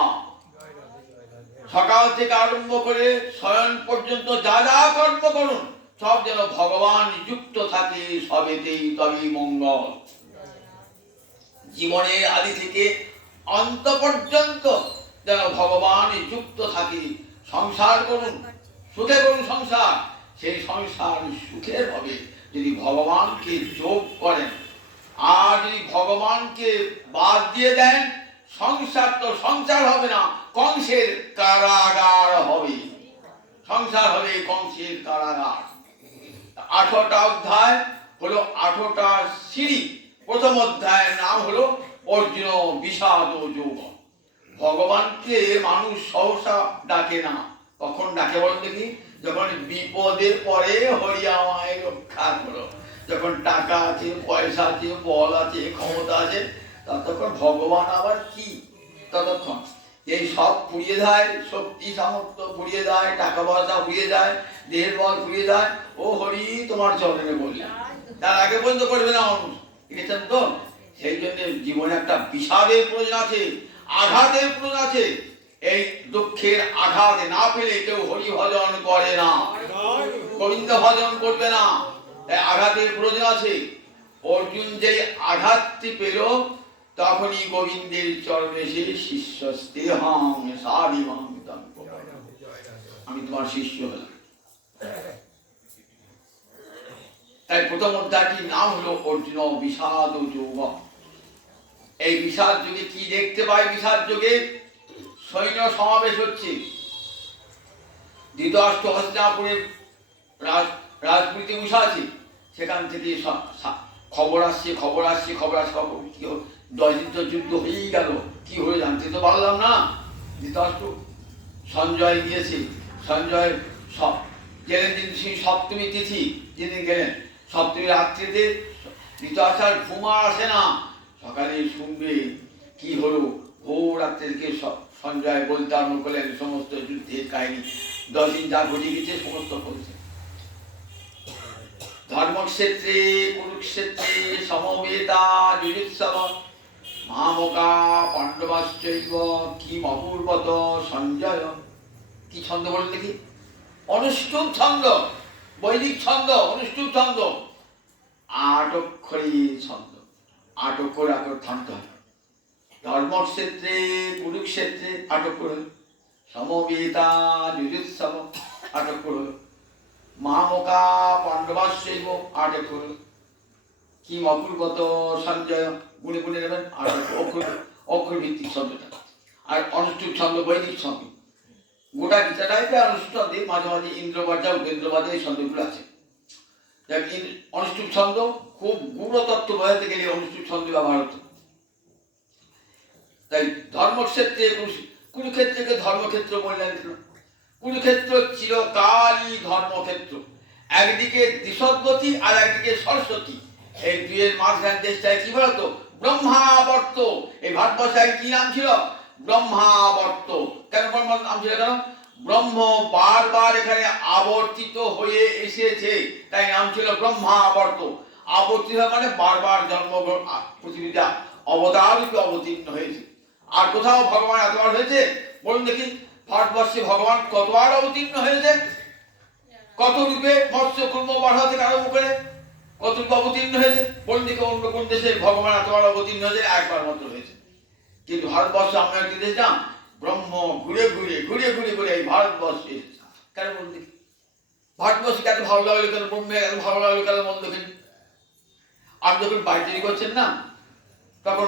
সকাল থেকে আরম্ভ করে শয়ন পর্যন্ত যা যা কর্ম করুন সব যেন ভগবান যুক্ত থাকে, সবেতেই তবেই মঙ্গল। জীবনের আদি থেকে অন্ত পর্যন্ত যেন ভগবান যুক্ত থাকে। সংসার করুন, সুখে করুন সংসার, সেই সংসার সুখের হবে যদি ভগবানকে যোগ করেন। আর যদি ভগবানকে বাদ দিয়ে দেন, সংসার তো সংসার হবে না, কংসের কারাগার হবে। সংসার হবে কংসের কারাগার। 18টা অধ্যায় হলো 18টা সিঁড়ি। প্রথম অধ্যায়ের নাম হলো অর্জুন বিষাদ যোগ। ভগবানকে মানুষ সহসা ডাকে না। কখন ডাকে বলেন দেখি? যখন বিপদের পরে হরি আমায় রক্ষা করো। যখন টাকা আছে, পয়সা আছে, বল আছে, ক্ষমতা আছে, ততক্ষণ ভগবান আবার কি? ততক্ষণ এই সব ফুরিয়ে যায়, শক্তি সামর্থ্য ফুরিয়ে যায়, টাকা পয়সা ফুরিয়ে যায়, দেহের বল ফুরিয়ে যায়, ও হরি তোমার চরণে বললেন। তার আগে পর্যন্ত করবে না মানুষ, দেখেছেন তো? সেই জন্য জীবনে একটা বিষাদের প্রয়োজন আছে, আঘাতের প্রয়োজন আছে। এই দুঃখের আঘাত না পেলে কেউ হরি ভজন করে না, গোবিন্দ ভজন করবে না। তাই আঘাতের প্রয়োজন আছে। অর্জুন যে আঘাতটি পেল তখনই গোবিন্দের চরণে সে শিষ্য স্তেহাং সাবিমাং তং, আমি তোমার শিষ্য হলাম। তাই প্রথম অধ্যায়টির নাম হলো অর্জুন বিষাদ যোগ। এই বিষাদ যুগে কি দেখতে পাই? বিষাদ যুগে সৈন্য সমাবেশ হচ্ছে। ধৃতরাষ্ট্র হস্তিনাপুরে রাজপুরীতে বসে আছে, সেখান থেকে খবর আসছে, 10 দিন তো যুদ্ধ হয়েই গেল, কি হয়ে জানতে তো পারলাম না। ধৃতরাষ্ট্র সঞ্জয় গিয়েছে, সঞ্জয় সব গেলেন দিন সেই সপ্তমী তিথি, যেদিন গেলেন সপ্তমী রাত্রিতে ধৃতরাষ্ট্র ঘুম আর আসে না, সকালে শুনবে কি হলো। ভোর রাত্রে থেকে সঞ্জয় বলতে আরম্ভ করলেন সমস্ত যুদ্ধের কাহিনী, 10 দিন যা ঘটে গেছে সমস্ত বলছে। ধর্মক্ষেত্রে কুরুক্ষেত্রে সমবেতা যুযুৎসব মামকা পাণ্ডবাশ্চৈব কিম অপূর্বত সঞ্জয়। কি ছন্দ বলেন দেখি? অনুষ্টুপ ছন্দ, বৈদিক ছন্দ, অনুষ্টুপ ছন্দ, 8 অক্ষরী ছন্দ, 8 অক্ষর থামতে হবে। ধর্মক্ষেত্রে কুরুক্ষেত্রে 8 অক্ষর, সমবেতা যুযুৎসব 8 অক্ষর, মামকা পাণ্ডবাশ্চৈব 8 অক্ষর, কিম অপূর্বত সঞ্জয় গুণে গুণে নেবেন 8 অক্ষর, অক্ষর ভিত্তিক ছন্দটা। আর অনুষ্টুপ ছন্দ বৈদিক ছন্দ, গোটা গীতাটাই অনুষ্টুপ ছন্দে, মাঝে মাঝে ইন্দ্রবাজা উপেন্দ্রবাজা এই ছন্দগুলো আছে। অনুষ্টুপ ছন্দ খুব গূঢ়তত্ত্ব বোঝাতে গেলে অনুষ্টুপ ছন্দ ব্যবহার হতো। তাই ধর্মক্ষেত্রে কুরুক্ষেত্রকে ধর্মক্ষেত্র বললেন। কুরুক্ষেত্র চিরকালই ধর্মক্ষেত্র, একদিকে দিশদ্বতী আর একদিকে সরস্বতী, এই দুয়ের মাঝখানে দেশটায় কি বলতো? ব্রহ্মাবর্ত। এই ভারতবর্ষের কি নাম ছিল? ব্রহ্মাবর্ত। কেন ব্রহ্মার নাম ছিল? কেন? ব্রহ্ম বারবার এখানে আবর্তিত হয়ে এসেছে, তাই নাম ছিল ব্রহ্মাবর্ত। আবর্তিত মানে বারবার জন্ম পৃথিবীতে অবতার রূপে অবতীর্ণ হয়েছে। আর কোথাও ভগবান এতবার হয়েছে বলুন দেখি? ভারতবর্ষে ভগবান কতবার অবতীর্ণ হয়েছে? কত রূপে? মৎস্য কুর্ম বাড়া থেকে আরম্ভ করে কত রূপে অবতীর্ণ হয়েছে বলুন দেখি? অন্য কোন দেশে ভগবান এতবার অবতীর্ণ হয়েছে? একবার মাত্র হয়েছে। কিন্তু ভারতবর্ষে আমরা একটি দেশ যাম, ব্রহ্ম ঘুরে ঘুরে ঘুরে ঘুরে ঘুরে এই ভারতবর্ষে এসেছে। কেন বলুন দেখি? ভারতবর্ষে এত ভালো লাগলো কেন? ব্রহ্মে এত ভালো লাগলো কেন? মন দেখেন। আপনি যখন বাড়ি তৈরি করছেন না, তখন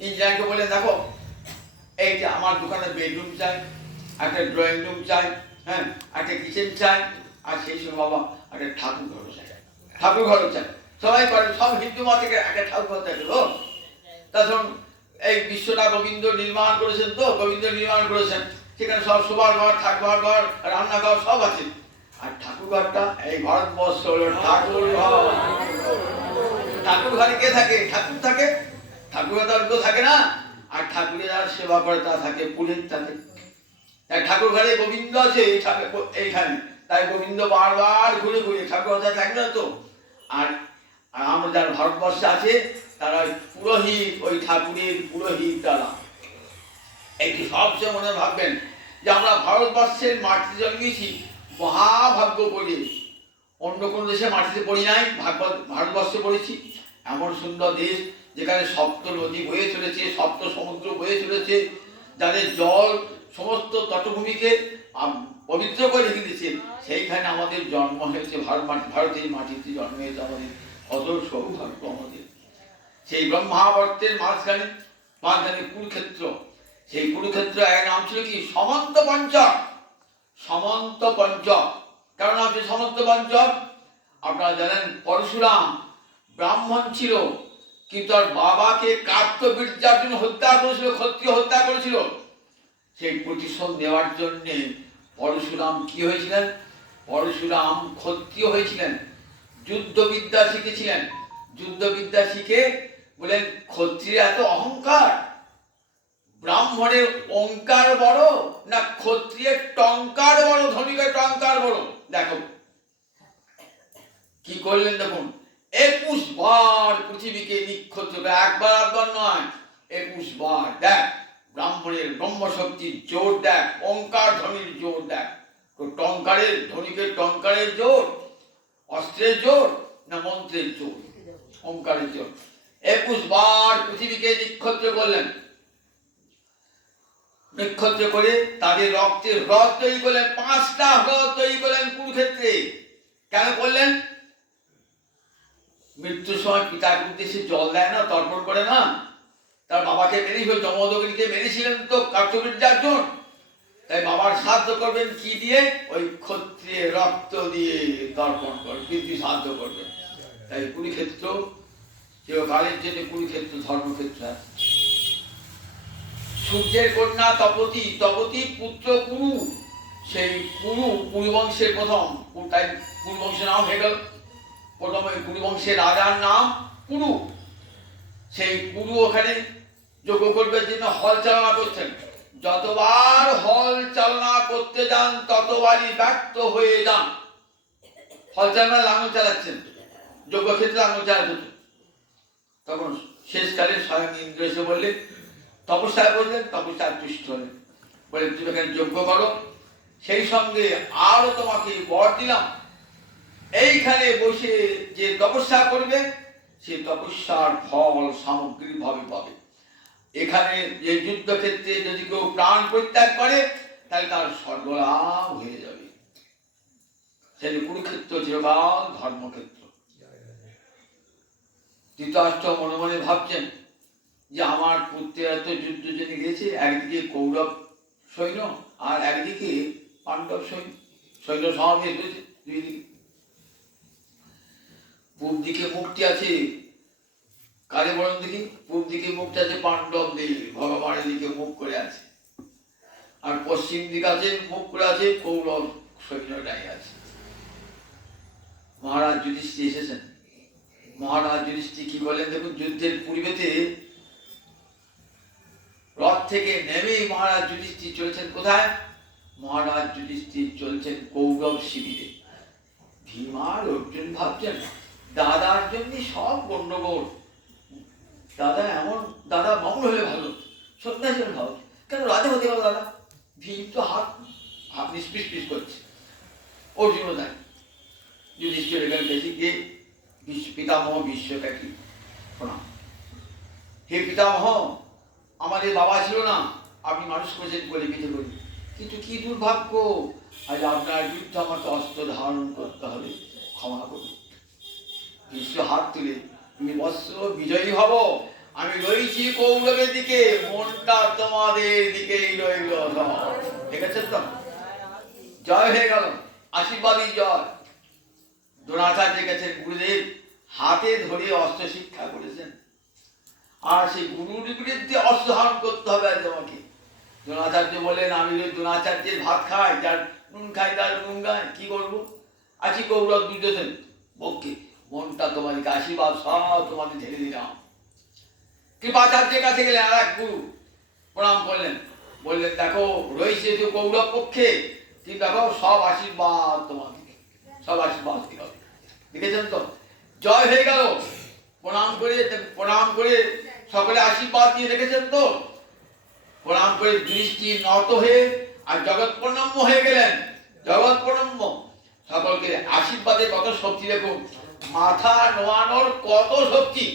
ইঞ্জিনিয়ারকে বললেন দেখো এইটা আমার দোকানে বেডরুম চাই, একটা ড্রয়িং রুম চাই, হ্যাঁ একটা কিচেন চাই, আর সেই সময় বাবা একটা ঠাকুর ঘরও চাই, ঠাকুর ঘরও চাই। সবাই করে, সব হিন্দু মতে একটা ঠাকুর ঘর থাকলো। তখন এই বিশ্বনাথ গোবিন্দ নির্মাণ করেছেন, তো গোবিন্দ নির্মাণ করেছেন, সেখানে সব শোবার ঘর, থাকবার ঘর, রান্নাঘর সব আছে। আর ঠাকুর ঘরটা এই ভারতবর্ষ হলো ঠাকুর ঘর। ঠাকুর ঘরে কে থাকে? ঠাকুর থাকে। ঠাকুর ঘরে থাকে না। আর ঠাকুরের আর সেবা করে তা থাকে, পুরীর থাকে। তাই ঠাকুর ঘরে গোবিন্দ আছে এইখানে, তাই গোবিন্দ বারবার ঘুরে ঘুরে ঠাকুর ঘরে থাকবে না তো। আর আমরা যারা ভারতবর্ষে আছে তারা পুরোহিত, ওই ঠাকুরের পুরোহিত তারা। এটি সবচেয়ে মনে ভাববেন যে আমরা ভারতবর্ষের মাটিতে জন্মেছি, মহাভাগ্য করে। অন্য কোন দেশে মাটিতে পড়ি নাই, ভারতবর্ষে পড়েছি। এমন সুন্দর দেশ যেখানে সপ্ত নদী বয়ে চলেছে, সপ্ত সমুদ্র বয়ে চলেছে, যাদের জল সমস্ত তটভূমিকে পবিত্র করে রেখে দিয়েছে। সেইখানে আমাদের জন্ম হয়েছে, ভারতের মাটিতে জন্ম হয়েছে আমাদের। কত সৌভাগ্য আমাদের। সেই ব্রহ্মাবর্তের মাঝখানে কুরুক্ষেত্র। সেই কুরুক্ষেত্র এক নাম ছিল কি? সমন্ত পঞ্চক। সমন্ত পঞ্চক কেন নাম ছিল সমন্ত পঞ্চক? আপনারা জানেন পরশুরাম ব্রাহ্মণ ছিল, কিন্তু তার বাবাকে কার্তবীর্যার্জুন হত্যা করেছিল, ক্ষত্রিয় হত্যা করেছিল। সেই প্রতিশোধ নেওয়ার জন্য পরশুরাম কি হয়েছিলেন? পরশুরাম ক্ষত্রিয় হয়েছিলেন, যুদ্ধবিদ্যা শিখেছিলেন। যুদ্ধবিদ্যা শিখে বলেন ক্ষত্রিয় এত অহংকার, ব্রাহ্মণের অহংকার বড় না ক্ষত্রিয়ের টঙ্কার বড়, ধনিকের টঙ্কার বড়? দেখো কি করলেন দেখুন। 21 বার পৃথিবীকে নিক্ষত্র, একবার একবার নয়, 21 বার। দেখ ব্রাহ্মণের ব্রহ্মশক্তির জোর দেখ, অহংকার ধনির জোর দেখ। তো টঙ্কারের, ধনিকের টঙ্কারের জোর, অস্ত্রের জোর না মন্ত্রের জোর? অহংকারের জোর। 21 বার পৃথিবীকে নিক্ষত্র করলেন। নিক্ষত্র করে তাদের রক্তের হ্রদ তৈরি করলেন, 5টা হ্রদ তৈরি করলেন কুরুক্ষেত্রে। কেন করলেন? মৃত্যুর সময় পিতার উদ্দেশ্যে জল দেয় না, তর্পণ করে না? তার বাবাকে মেরেছিল, যমদগ্নিকে মেরেছিলেন তো কার্তবীর্যার্জুন। তাই বাবার শ্রাদ্ধ করবেন কি দিয়ে? ওই ক্ষত্রিয়ের রক্ত দিয়ে তর্পণ করবেন, পিতৃ শ্রাদ্ধ করবেন। তাই কুরুক্ষেত্র চিরকালের জন্য কুরুক্ষেত্র ধর্মক্ষেত্র আছে। সূর্যের কন্যা তপতী, তপতী পুত্র কুরু, সেই কুরু বংশের প্রথম, তাই কুরু বংশের নাম হয়ে গেল প্রথম। ওই কুরু বংশের রাজার নাম কুরু। সেই কুরু ওখানে যজ্ঞ করবার জন্য হল চালনা করছেন। যতবার হল চালনা করতে যান ততবারই ব্যর্থ হয়ে যান। হল চালনা লাঙল চালাচ্ছেন, যজ্ঞক্ষেত্রে লাঙল চালাচ্ছেন। তখন শেষকালে স্বয়ং ইন্দ্র এসে বললেন, তপস্যায় বললেন, তপস্যায় তুষ্ট হলেন, বলে তুমি এখানে যজ্ঞ করো, সেই সঙ্গে আরো তোমাকে বর দিলাম, এইখানে বসে যে তপস্যা করবে সে তপস্যার ফল সামগ্রিক ভাবে পাবে। এখানে যে যুদ্ধক্ষেত্রে যদি কেউ প্রাণ পরিত্যাগ করে তাহলে তার স্বর্গলাভ হয়ে যাবে। সেই কুরুক্ষেত্র চিরকাল ধর্মক্ষেত্র। ধৃতরাষ্ট্র মনে মনে ভাবছেন যে আমার পুত্রেরা তো যুদ্ধ জেনে গেছে, একদিকে কৌরব সৈন্য আর একদিকে পাণ্ডব সৈন্য সমাবেশ হয়েছে দুই দিকে। পূব দিকে মুখটি আছে কারে বলেন দেখি, পূব দিকে মুখটা আছে পাণ্ডবদের, ভগবানের দিকে মুখ করে আছে, আর পশ্চিম দিকে আছে মুখ করে আছে কৌরব সৈন্যটাই আছে। মহারাজ যুধিষ্ঠির এসেছেন। মহারাজ যুধিষ্ঠির কি করলেন দেখুন, যুদ্ধের পূর্বেতে রথ থেকে নেমেই মহারাজ যুধিষ্ঠির চলেছেন কোথায়? মহারাজ যুধিষ্ঠির চলছেন কৌরব শিবিরে। ভীম আর অর্জুন ভাবছেন দাদার জন্য সব গন্ডগোল, দাদা এমন, দাদা মামুল হলে ভালো, সন্ন্যাসী হলে ভালো, কেন রাজা হতে পারো দাদা? ভীম তো হাত হাত নিষ্পিস করছে। অর্জুনও তাই। যুধিষ্ঠির এখানে বেশি গিয়ে পিতামহ বিশ্বকাকি প্রণাম। হে পিতামহ, আমাদের বাবা ছিল না, আপনি মানুষ করেছেন বলে পিঠে করি, কিন্তু কি দুর্ভাগ্য আজ আপনার বিরুদ্ধে আমাকে অস্ত্র ধারণ করতে হবে, ক্ষমা করুন। বিশ্ব হাত তুলে তুমি বৎস বিজয়ী হব, আমি রয়েছি কৌরবের দিকে, মনটা তোমাদের দিকেই রইল। দেখেছেন তো, জয় হয়ে গেল, আশীর্বাদী জয়। দ্রোণাচার্যের কাছে গুরুদেব হাতে ধরে অস্ত্র শিক্ষা করেছেন, আর সেই গুরুর বিরুদ্ধে অস্ত্র ধারণ করতে হবে আজ আমাকে। দ্রোণাচার্য বললেন, আমি দ্রোণাচার্যের ভাত খাই, যার নুন খাই তার নুন গায়, কি করবো? আছি কৌরব দুর্যোধন পক্ষে, মনটা তোমাদেরকে আশীর্বাদ সব তোমাদের ঢেলে দিলাম। কৃপাচার্যের কাছে গেলেন, আর এক গুরু প্রণাম করলেন, বললেন দেখো রয়েছে তো কৌরব পক্ষে, কিন্তু দেখো সব আশীর্বাদ তোমাকে, সব আশীর্বাদ কি হবে। দেখেছেন তো, জয় হয়ে গেল। প্রণাম করে সকলে আশীর্বাদ দিয়ে, দেখেছেন তো, প্রণাম করে দৃষ্টি নত হয়ে আর জগৎ প্রণম্য হয়ে গেলেন। জগৎ প্রণম্য, সকলকে আশীর্বাদে কত শক্তি দেখুন, মাথা নোয়ানোর কত শক্তি।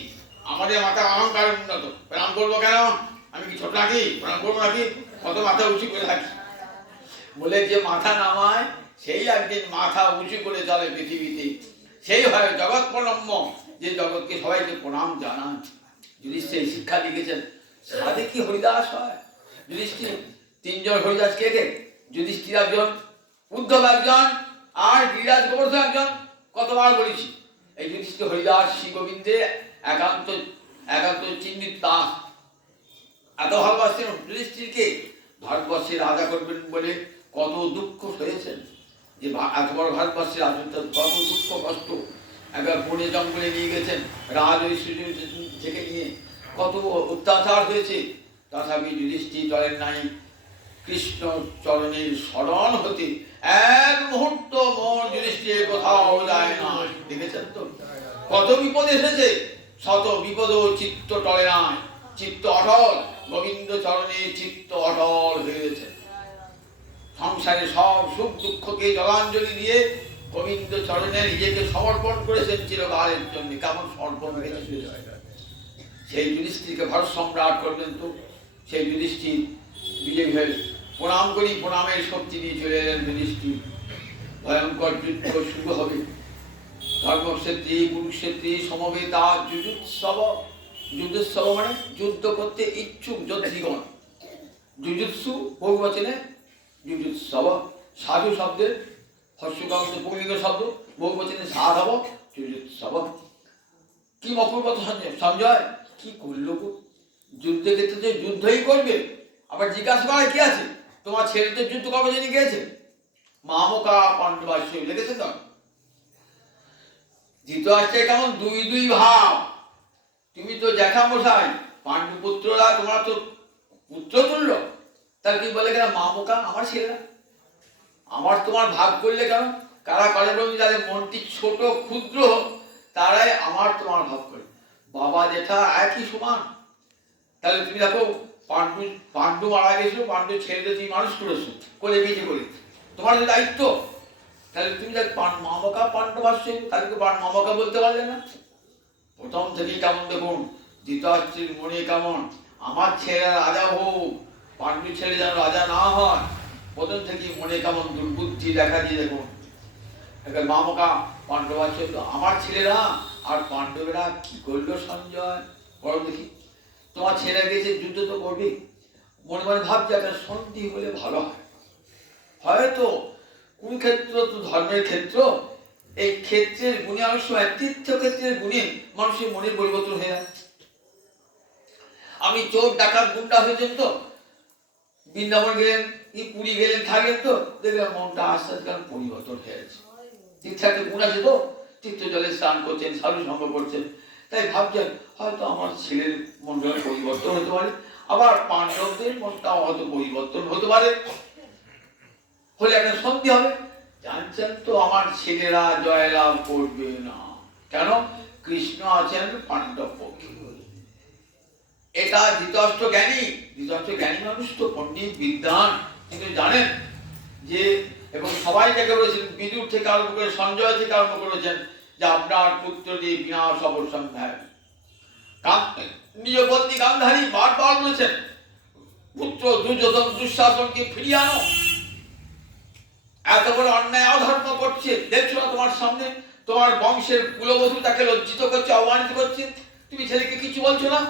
আমাদের মাথা অহংকার উন্নত, প্রণাম করবো কেন, আমি কি ছোট নাকি, প্রণাম করবো নাকি, কত মাথা উঁচু করে থাকি। বলে যে মাথা নামায় সেই একদিন মাথা উঁচু করে চলে পৃথিবীতে, সেই হয় জগৎ প্রণম্য, যে জগৎকে সবাইকে প্রণাম জানান। যুধিষ্ঠির শিক্ষা লিখেছেন, সাধে কি হরিদাস হয়। যুধিষ্ঠির তিনজন হরিদাস কে কে? যুধিষ্ঠির একজন, উদ্ধব একজন, আর গিরিরাজ গোবর্ধন একজন। কতবার বলেছি, এই যুধিষ্ঠির হরিদাস শ্রী গোবিন্দের একান্ত একান্ত চিহ্নিত দাস। এত ভালোবাসছেন যুধিষ্ঠিরকে, ভারতবর্ষের রাজা করবেন বলে কত দুঃখ হয়েছেন, যে এত বড় ভারতবর্ষের রাজত্ব, কত দুঃখ কষ্ট। একবার বনে জঙ্গলে নিয়ে গেছেন, রাজ ঐশ্বর্য থেকে নিয়ে কত অত্যাচার হয়েছে, তথাপি যুধিষ্ঠির চলেন নাই কৃষ্ণ চরণের স্মরণ হতে এক মুহূর্ত মন যুধিষ্ঠির কোথাও যায় না। দেখেছেন তো, কত বিপদ এসেছে, শত বিপদ চিত্ত টলে নাই, চিত্ত অটল, গোবিন্দ চরণে চিত্ত অটল হয়েছে। সংসারে সব সুখ দুঃখকে জলাঞ্জলি দিয়ে গোবিন্দ চরণে নিজেকে সমর্পণ করেছেন চিরকালের জন্য। কেমন সমর্পণ হয়েছে, সেই যুধিষ্ঠিরকে ভারত সম্রাট করবেন তো, সেই যুধিষ্ঠির বিজয়ী হয়ে প্রণাম করি, প্রণামের শক্তি দিয়ে চলে এলেন যুধিষ্ঠির। ভয়ঙ্কর যুদ্ধ শুরু হবে, ধর্মক্ষেত্রে কুরুক্ষেত্রে সমবেতা যুযুৎসব। যুযুৎসব মানে যুদ্ধ করতে ইচ্ছুক যোদ্ধিগণ। যুযুৎসু বহুবচনে যুযুৎসব, সাধু শব্দের হর্ষকান্ত পুংলিঙ্গ শব্দ, বহুবচনে সাধব যুযুৎসব। কি মকুরবত সঞ্জয় সঞ্জয় কি করলো গো? যুদ্ধে ক্ষেত্রে যে যুদ্ধই করবে, আবার জিজ্ঞাসা করার কি আছে? তোমার ছেলে তো যুদ্ধ কবে জেনে গিয়েছে। মামকা পাণ্ডবাস্য লিখেছে তো। ধৃতরাষ্ট্রের কেমন দুই দুই ভাব। তুমি তো জ্যাঠা মশাই, পাণ্ডুপুত্ররা তোমার তো পুত্র তুল্য, তাহলে তুমি বলে কেন মামকা আমার ছেলেরা? আমার তোমার ভাগ করলে কেন? কারা করে বলুন? যাদের মনটি ছোট ক্ষুদ্র তারাই আমার তোমার ভাগ করে। বাবা জেঠা একই সমান। তাহলে তুমি দেখো, পাণ্ডু পাণ্ডু মারা গেছিল, পাণ্ডু ছেলেদের তুমি মানুষ করেছো, করে বিয়ে করে, তোমার যে দায়িত্ব। তাহলে তুমি দেখ মামকা পাণ্ডবাস্য, তাদেরকে মামকা বলতে পারলে না? প্রথম থেকেই কেমন দেখুন, ধৃতরাষ্ট্রের মনে কেমন, আমার ছেলেরা রাজা হোক, পাণ্ডু ছেলে যেন রাজা না হয়। প্রথম থেকেই মনে কেমন দুর্বুদ্ধি দেখা দিয়ে দেখুন। মামকা পাণ্ডবাস্য, আমার ছেলেরা আর পাণ্ডবেরা কি করলো সঞ্জয়? বলো দেখি। তোমার ছেলে গেছে, যুদ্ধ তো করবে, মনে মনে ভাবছে একটা সন্ধি হলে ভালো হয়। হয়তো কুরুক্ষেত্র তো ধর্মের ক্ষেত্র, এই ক্ষেত্রের গুণে অনেক সময় তীর্থক্ষেত্রের গুণে মানুষের মনের পরিবর্তন হয়ে যায়। আমি চোর ডাকাত গুন্ডা হয়েছেন তো, বৃন্দাবন গেলেন কি পুরী গেলেন, থাকলেন তো, দেখলাম মনটা আস্তে আস্তে পরিবর্তন হয়ে গেছে। তীর্থার্থে গুণ আছে তো, তীর্থ জলে স্নান করছেন, সাধু সঙ্গ করছেন, তাই ভাবছেন হয়তো আমার ছেলের মনটা পরিবর্তন হতে পারে, আবার পাণ্ডবদের মনটাও হয়তো পরিবর্তন হতে পারে, হলে একটা সন্ধি হবে। জানছেন তো আমার ছেলেরা জয়লাভ করবে না। কেন? কৃষ্ণ আছেন পাণ্ডব পক্ষে। এটা ধৃতরাষ্ট্র জ্ঞানী, ধৃতরাষ্ট্র জ্ঞানী মানুষ তো, পণ্ডিত বিদ্বান, কিন্তু জানেন যে, এবং সবাই যাকে বলেছেন, বিদুর থেকে আরম্ভ করে সঞ্জয় থেকে আরম্ভ করেছেন, যে আপনার পুত্র দিয়ে বিনাশ অবসম্ভাব। নিজ পত্নী গান্ধারী বারবার বলেছেন, পুত্র দুর্যোধন দুঃশাসনকে ফিরিয়ে আনো, এত বড় অন্যায় অধর্ম করছে, দেখছো না তোমার সামনে, তোমার বংশের কুলবধূ তাকে লজ্জিত করছে, অপমানিত করছে, তুমি ছেলেকে কিছু বলছো না।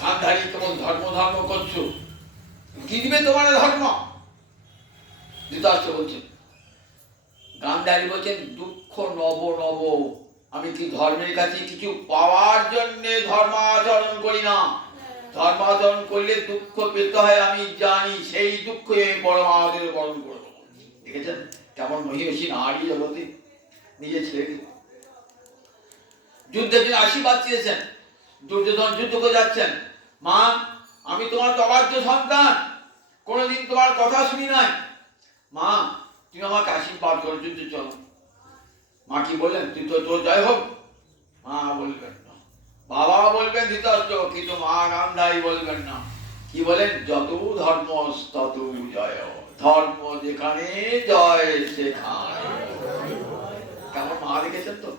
গান্ধারী কেমন ধর্ম ধর্ম করছো, কি দিবে তোমার ধর্ম? ধৃতরাষ্ট্র বলছেন, গান্ধারী বলছেন, দুঃখ নব নব, আমি কি ধর্মের কাছে কিছু পাওয়ার জন্য ধর্মাচরণ করি না। ধর্মাচরণ করলে দুঃখ পেতে হয়, আমি জানি, সেই দুঃখ আমি পরমাদের বরণ করব। দেখেছেন কেমন মহিষী নারী জগতে নিজের ছেলেকে যুদ্ধের জন্য আশীর্বাদ চেয়েছেন। দুর্যোধন যুদ্ধ করে যাচ্ছেন, মা আমি তোমার অবাধ্য সন্তান, কোনোদিন তোমার কথা শুনি নাই, মা তুমি আমাকে আশীর্বাদ করো, যুদ্ধে চলো। মা কি বললেন? তুই তো তোর জয় হোক। মা বলবেন না, বাবা বলবেন ধৃতরাষ্ট্র, কিন্তু মা গান্ধারী বলবেন না। কি বলেন? যত ধর্ম তত জয়, ধর্ম যেখানে জয় সেখানে। কেমন মা দেখেছেন তো,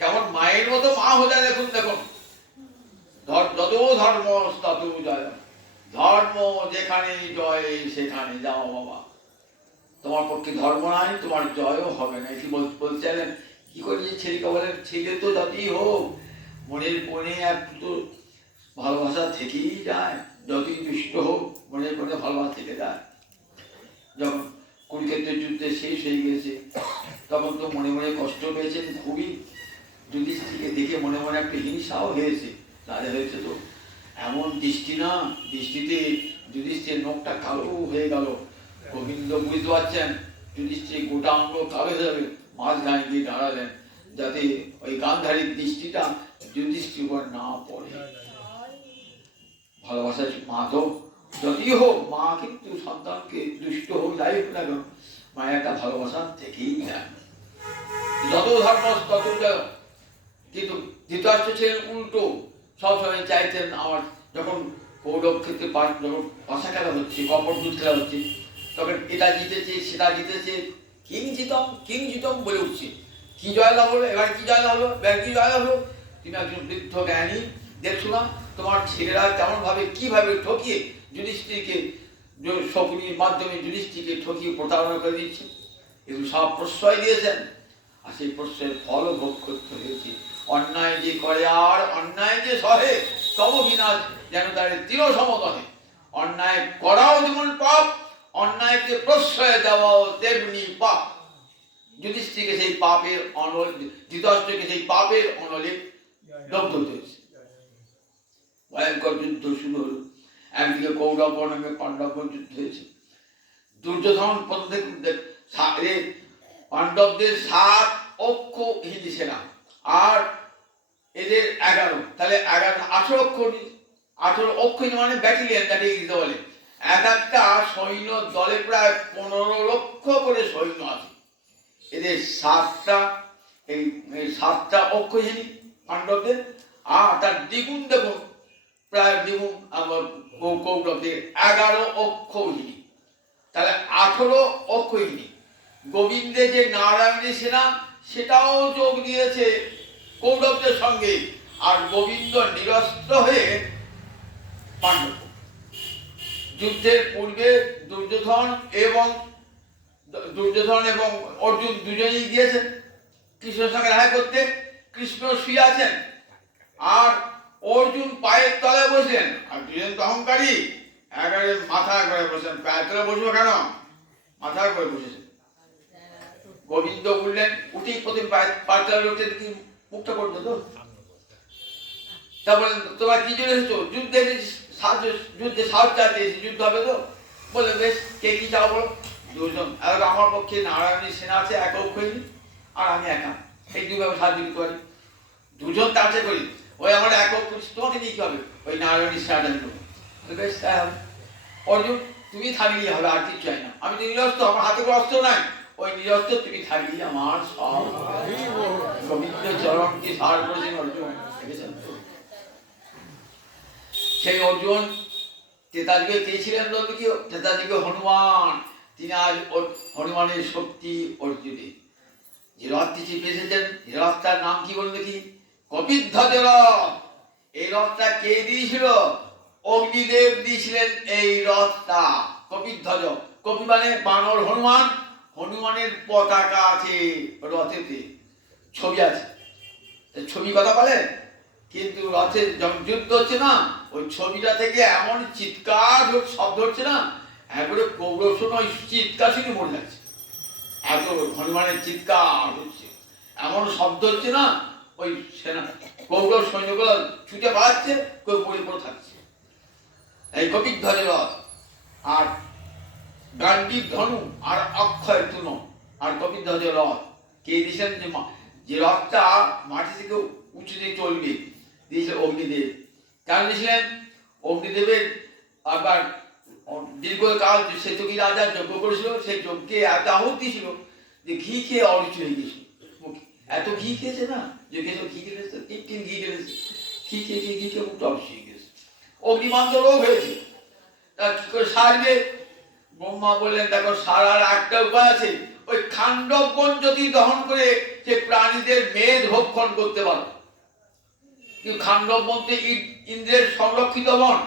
কেমন মায়ের মতো মা হয়ে যায়। দেখুন দেখুন, যত ধর্ম তত জয়, ধর্ম যেখানে জয় সেখানে যাও বাবা। তোমার পক্ষে ধর্ম নাই, তোমার জয়ও হবে না। কি বলছিলেন? কি করে ছেলেকে বলেন, ছেলে তো যতই হোক মনের কোণে একটু ভালোবাসা থেকেই যায়, যতই দুষ্ট হোক মনের কোণে ভালোবাসা থেকে যায়। যখন কুরুক্ষেত্রের যুদ্ধে শেষ হয়ে গেছে, তখন তো মনে মনে কষ্ট পেয়েছেন খুবই, যুধিষ্ঠিরকে দেখে মনে মনে একটা হিংসাও হয়েছে, রাজা হয়েছে তো। এমন দৃষ্টি না, দৃষ্টিতে যুধিষ্ঠিরের নখটা কালো হয়ে গেল। গোবিন্দ বুঝতে পারছেন যুধিষ্ঠির গোটা অঙ্গ কালো হয়ে যাবে, মাঝখানে গিয়ে দাঁড়ালেন, যাতে ওই গান্ধারীর দৃষ্টিটা যুধিষ্ঠির উপর না পড়ে। ভালোবাসার মা তো যতই হোক, মা কিন্তু সন্তানকে দুষ্ট হোক যাই হোক না কেন, মায়ের একটা ভালোবাসা থেকেই যায়। যত ধর্ম তত জয়। কিন্তু ধৃতরাষ্ট্র ছিলেন উল্টো, সবসময় চাইতেন আমার যখন কৌরব ক্ষেত্রে যখন পাশা খেলা হচ্ছে, কপরদূত খেলা হচ্ছে, তখন এটা জিতেছে সেটা জিতেছে, কিং জিতম বলে উঠছে। কি জয়লাভ হলো, এবার কি জয়লাভ হলো, এবার কি জয়লাভ হলো। তুমি একজন বৃদ্ধ জ্ঞানী, দেখছো না তোমার ছেলেরা কেমন ভাবে কিভাবে ঠকিয়ে যুধিষ্ঠিরকে, শকুনির মাধ্যমে যুধিষ্ঠিরকে ঠকিয়ে প্রতারণা করে দিচ্ছে। এগুলো সব প্রশ্রয় দিয়েছেন, আর সেই প্রশ্রয়ের ফলও ভোগ করতে হয়েছে। অন্যায় যে করে আর অন্যায় যে সহে, তব বিনাশ যেন তার তীর সমতলে। অন্যায় করাও যেমন পাপ, অন্যায়কে প্রশ্রয় দেওয়াও তেমনি পাপ। যুধিষ্ঠিরকে সেই পাপের অনল, ধৃতরাষ্ট্রকে সেই পাপের অনলে দগ্ধ হতে হয়েছে। ভয়ঙ্কর যুদ্ধ শুরু হলো। একদিকে কৌরব বনামে পাণ্ডব যুদ্ধ হয়েছে। দুর্যোধন পাণ্ডবদের 7 অক্ষ হিন্দি সেনা আর এদের 11, তাহলে 18 অক্ষ, 18 অক্ষ মানে ব্যাটালিয়ন, তাকে ইংরেজিতে বলে। এক একটা সৈন্য দলে প্রায় 15 লক্ষ করে সৈন্য আছে। এদের 7টা এই 7টা অক্ষহীনী পাণ্ডবদের, আর তার দ্বিগুণ দেখুন, প্রায় দ্বিগুণ আমার কৌরবদের 11 অক্ষহীনী, তাহলে 18 অক্ষহীনী। গোবিন্দের যে নারায়ণী সেনা সেটাও যোগ দিয়েছে কৌরবদের সঙ্গে, আর গোবিন্দ নিরস্ত্র হয়ে পাণ্ডব। যুদ্ধের পূর্বে দুর্যোধন এবং অর্জুন দুজনেই গিয়েছেন কৃষ্ণের সঙ্গে দেখা করতে। কৃষ্ণ শুয়ে আছেন আর অর্জুন পায়ের তলে বসেন, আর দুজন তো অহংকারী, একেবারে মাথা করে বসেন। পায়ের তলে বসবো কেন, মাথা করে বসেছেন। গোবিন্দ বললেন, উঠি প্রথম পায়ের তলে উঠে কি মুখটা করতো তো, তা বলেন তোমরা কি জন্য এসেছো? যুদ্ধে সাহায্য চাইতে এসেছি, যুদ্ধ হবে তো। বলে বেশ, কে কি চাও বলো। দুজন, আমার পক্ষে নারায়ণী সেনা আছে 1 অক্ষহীনী, আর আমি একা, এই দুইভাবে সাহায্য দিতে পারি। দুজন কাছে করি, ওই আমার 1 অক্ষ, তোমাকে নিয়ে কি হবে, ওই নারায়ণী সেনাটা নিতে হবে। বেশ, তাই হবে। অর্জুন, তুমি থাকলেই হবে, আর কিছু চাই না। আমি তো নিরস্ত্র, আমার হাতে কোনো অস্ত্র নাই, ওই নিরস্ত্র তুমি থাকলেই আমার সব। গোবিন্দ চরণ কি সার করেছেন অর্জুন, দেখেছেন তো? সেই অর্জুন তেতাদিকে চেয়েছিলেন কি, তেতাদিকে হনুমান, তিনি আজ হনুমানের শক্তি অর্জুনে যে রথটি চেপে এসেছেন, রথটার নাম কি বলুন দেখি? কপিধ্বজ রথ। এই রথটা কে দিয়েছিল? অগ্নিদেব দিয়েছিলেন এই রথটা। কপিধ্বজ, কপি মানে বানর, হনুমান, হনুমানের পতাকা আছে রথেতে, ছবি আছে। ছবি কথা বলেন, কিন্তু রথে যখন যুদ্ধ হচ্ছে না, ওই ছবিটা থেকে এমন চিৎকার শব্দ হচ্ছে না, একবারে কৌরব শোনো, ওই চিৎকার শুনে মরে যাচ্ছে। এত হনুমানের চিৎকার হচ্ছে, এমন শব্দ হচ্ছে না, ওই সেনা কৌরব সৈন্যগুলো ছুটে পালাচ্ছে, কেউ পড়ে পড়ে থাকছে। এই কপিধ্বজ রথ, আর গান্ডীব ধনু, আর অক্ষয় তুনো, আর কপিধ্বজ রথ কে দিয়েছেন? যে রথটা মাটি থেকে উঁচুতে চলবে, দিয়েছিল অগ্নিদেব। কেন দিয়েছিলেন? অগ্নিদেবের আবার দীর্ঘকাল সেতুকি রাজা যজ্ঞ করেছিল, সেই যজ্ঞে এত আহুতি ছিল যে ঘি খেয়ে অরুচি হয়ে গেছিল। এত ঘি খেয়েছে না, যে ঘি খেয়েছে, ঘি খেয়েছে, ঘি খেয়ে মুখটা অরুচি হয়ে গেছে, অগ্নিমান্দ রোগ হয়েছে। তা কি করে সারবে? ব্রহ্মা বললেন, দেখো সারার একটা উপায় আছে, ওই খাণ্ডব বন যদি দহন করে সে প্রাণীদের মেদ ভক্ষণ করতে পারো। কিন্তু খাণ্ডব বনতে ইন্দ্রের সংরক্ষিত বন,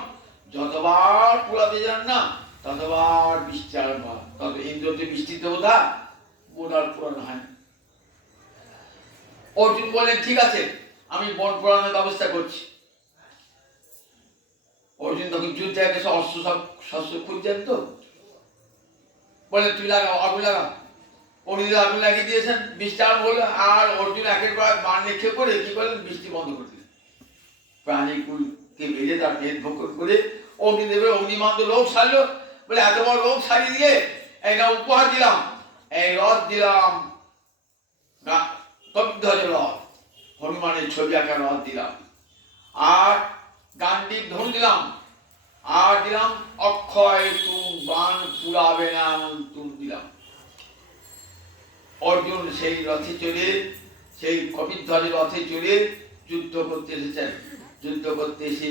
যতবার পুরাতে যান না ততবার বৃষ্টি আরম্ভ হয়, তত ইন্দ্রতে বৃষ্টি দেবতা, বোনার পুরানো হয়। অর্জুন বলেন, ঠিক আছে, আমি বন পুরানোর ব্যবস্থা করছি। অর্জুন তখন যুদ্ধে গেছে, অস্ত্র সব শস্ত্র খুঁজছেন তো, বলে তুই লাগাও, আগুন লাগাও। অগ্নিদেব আগুন লাগিয়ে দিয়েছেন, বৃষ্টি আরম্ভ হলো। আর অর্জুন একের পর বাণ নিক্ষেপ করে কি করলেন? বৃষ্টি বন্ধ করে দিলেন। প্রাণীকুলকে বেঁধে তার মেদ ভক্ষণ করে অগ্নিদেবের অগ্নিমান্দ রোগ সারলো। বলে এত বড় রোগ সারিয়ে দিলে, এই না উপহার দিলাম, এই রথ দিলাম, কপিধ্বজ রথ, হনুমানের ছবি আঁকা রথ দিলাম, আর গান্ডীব ধনু দিলাম, আর দিলাম অক্ষয় তুম, বাণ পুরাবে না তুম দিলাম। অর্জুন সেই রথে চড়ে, সেই কপিধ্বজ রথে চড়ে যুদ্ধ করতে এসেছেন। যুদ্ধ করতে এসে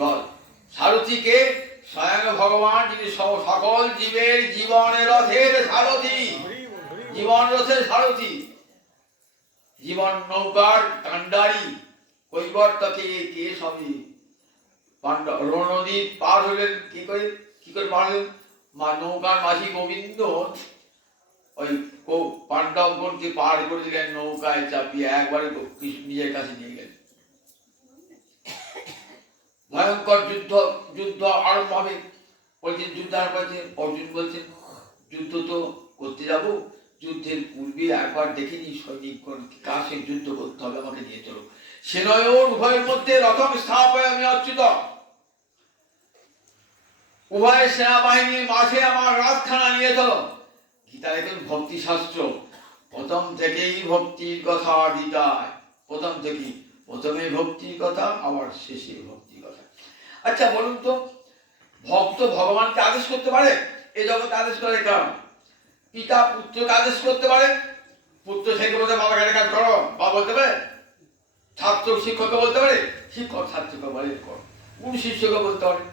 রথ সারথীকে স্বয়ং ভগবান, যিনি সকল জীবের জীবনের রথের সারথী, জীবন রথের সারথী, জীবন নৌকার কান্ডারি, কৈবর্তকে কে সবই পাণ্ডব নদী পার হলেন। কি করে পার হলেন? নৌকার মাঝি গোবিন্দ ওই পাণ্ডবগণকে পার করে দিলেন নৌকায় চাপিয়ে, একবারে নিজের কাছে নিয়ে গেলেন। ভয়ঙ্কর যুদ্ধ আরম্ভ হবে। বলছেন যুদ্ধ আরম্ভ হয়েছে। অর্জুন বলছেন, যুদ্ধ তো করতে যাব, যুদ্ধের পূর্বে একবার দেখিনি সৈনিকগণ কার সে যুদ্ধ করতে হবে, আমাকে নিয়ে চলো। সেনয়োর উভয়ের মধ্যে রথম স্থাপয়ামি অচ্যুত। উভয় সেনাবাহিনীর মাঝে আমার রথখানা নিয়ে চলো। গীতা এখন ভক্তি শাস্ত্র, প্রথম থেকেই ভক্তির কথা গীতায়, প্রথম থেকেই, প্রথমে ভক্তির কথা আবার শেষে ভক্তির কথা। আচ্ছা বলুন তো, ভক্ত ভগবানকে আদেশ করতে পারে? এই জগৎ আদেশ করে কারণ পিতা পুত্রকে আদেশ করতে পারে, পুত্র থেকে বলতে বাবাকে একটা কাজ করো, বাবা বলতে পারে। ছাত্র শিক্ষককে বলতে পারে, শিক্ষক ছাত্রকে বলে করো। গুরু শিষ্যকে বলতে পারে।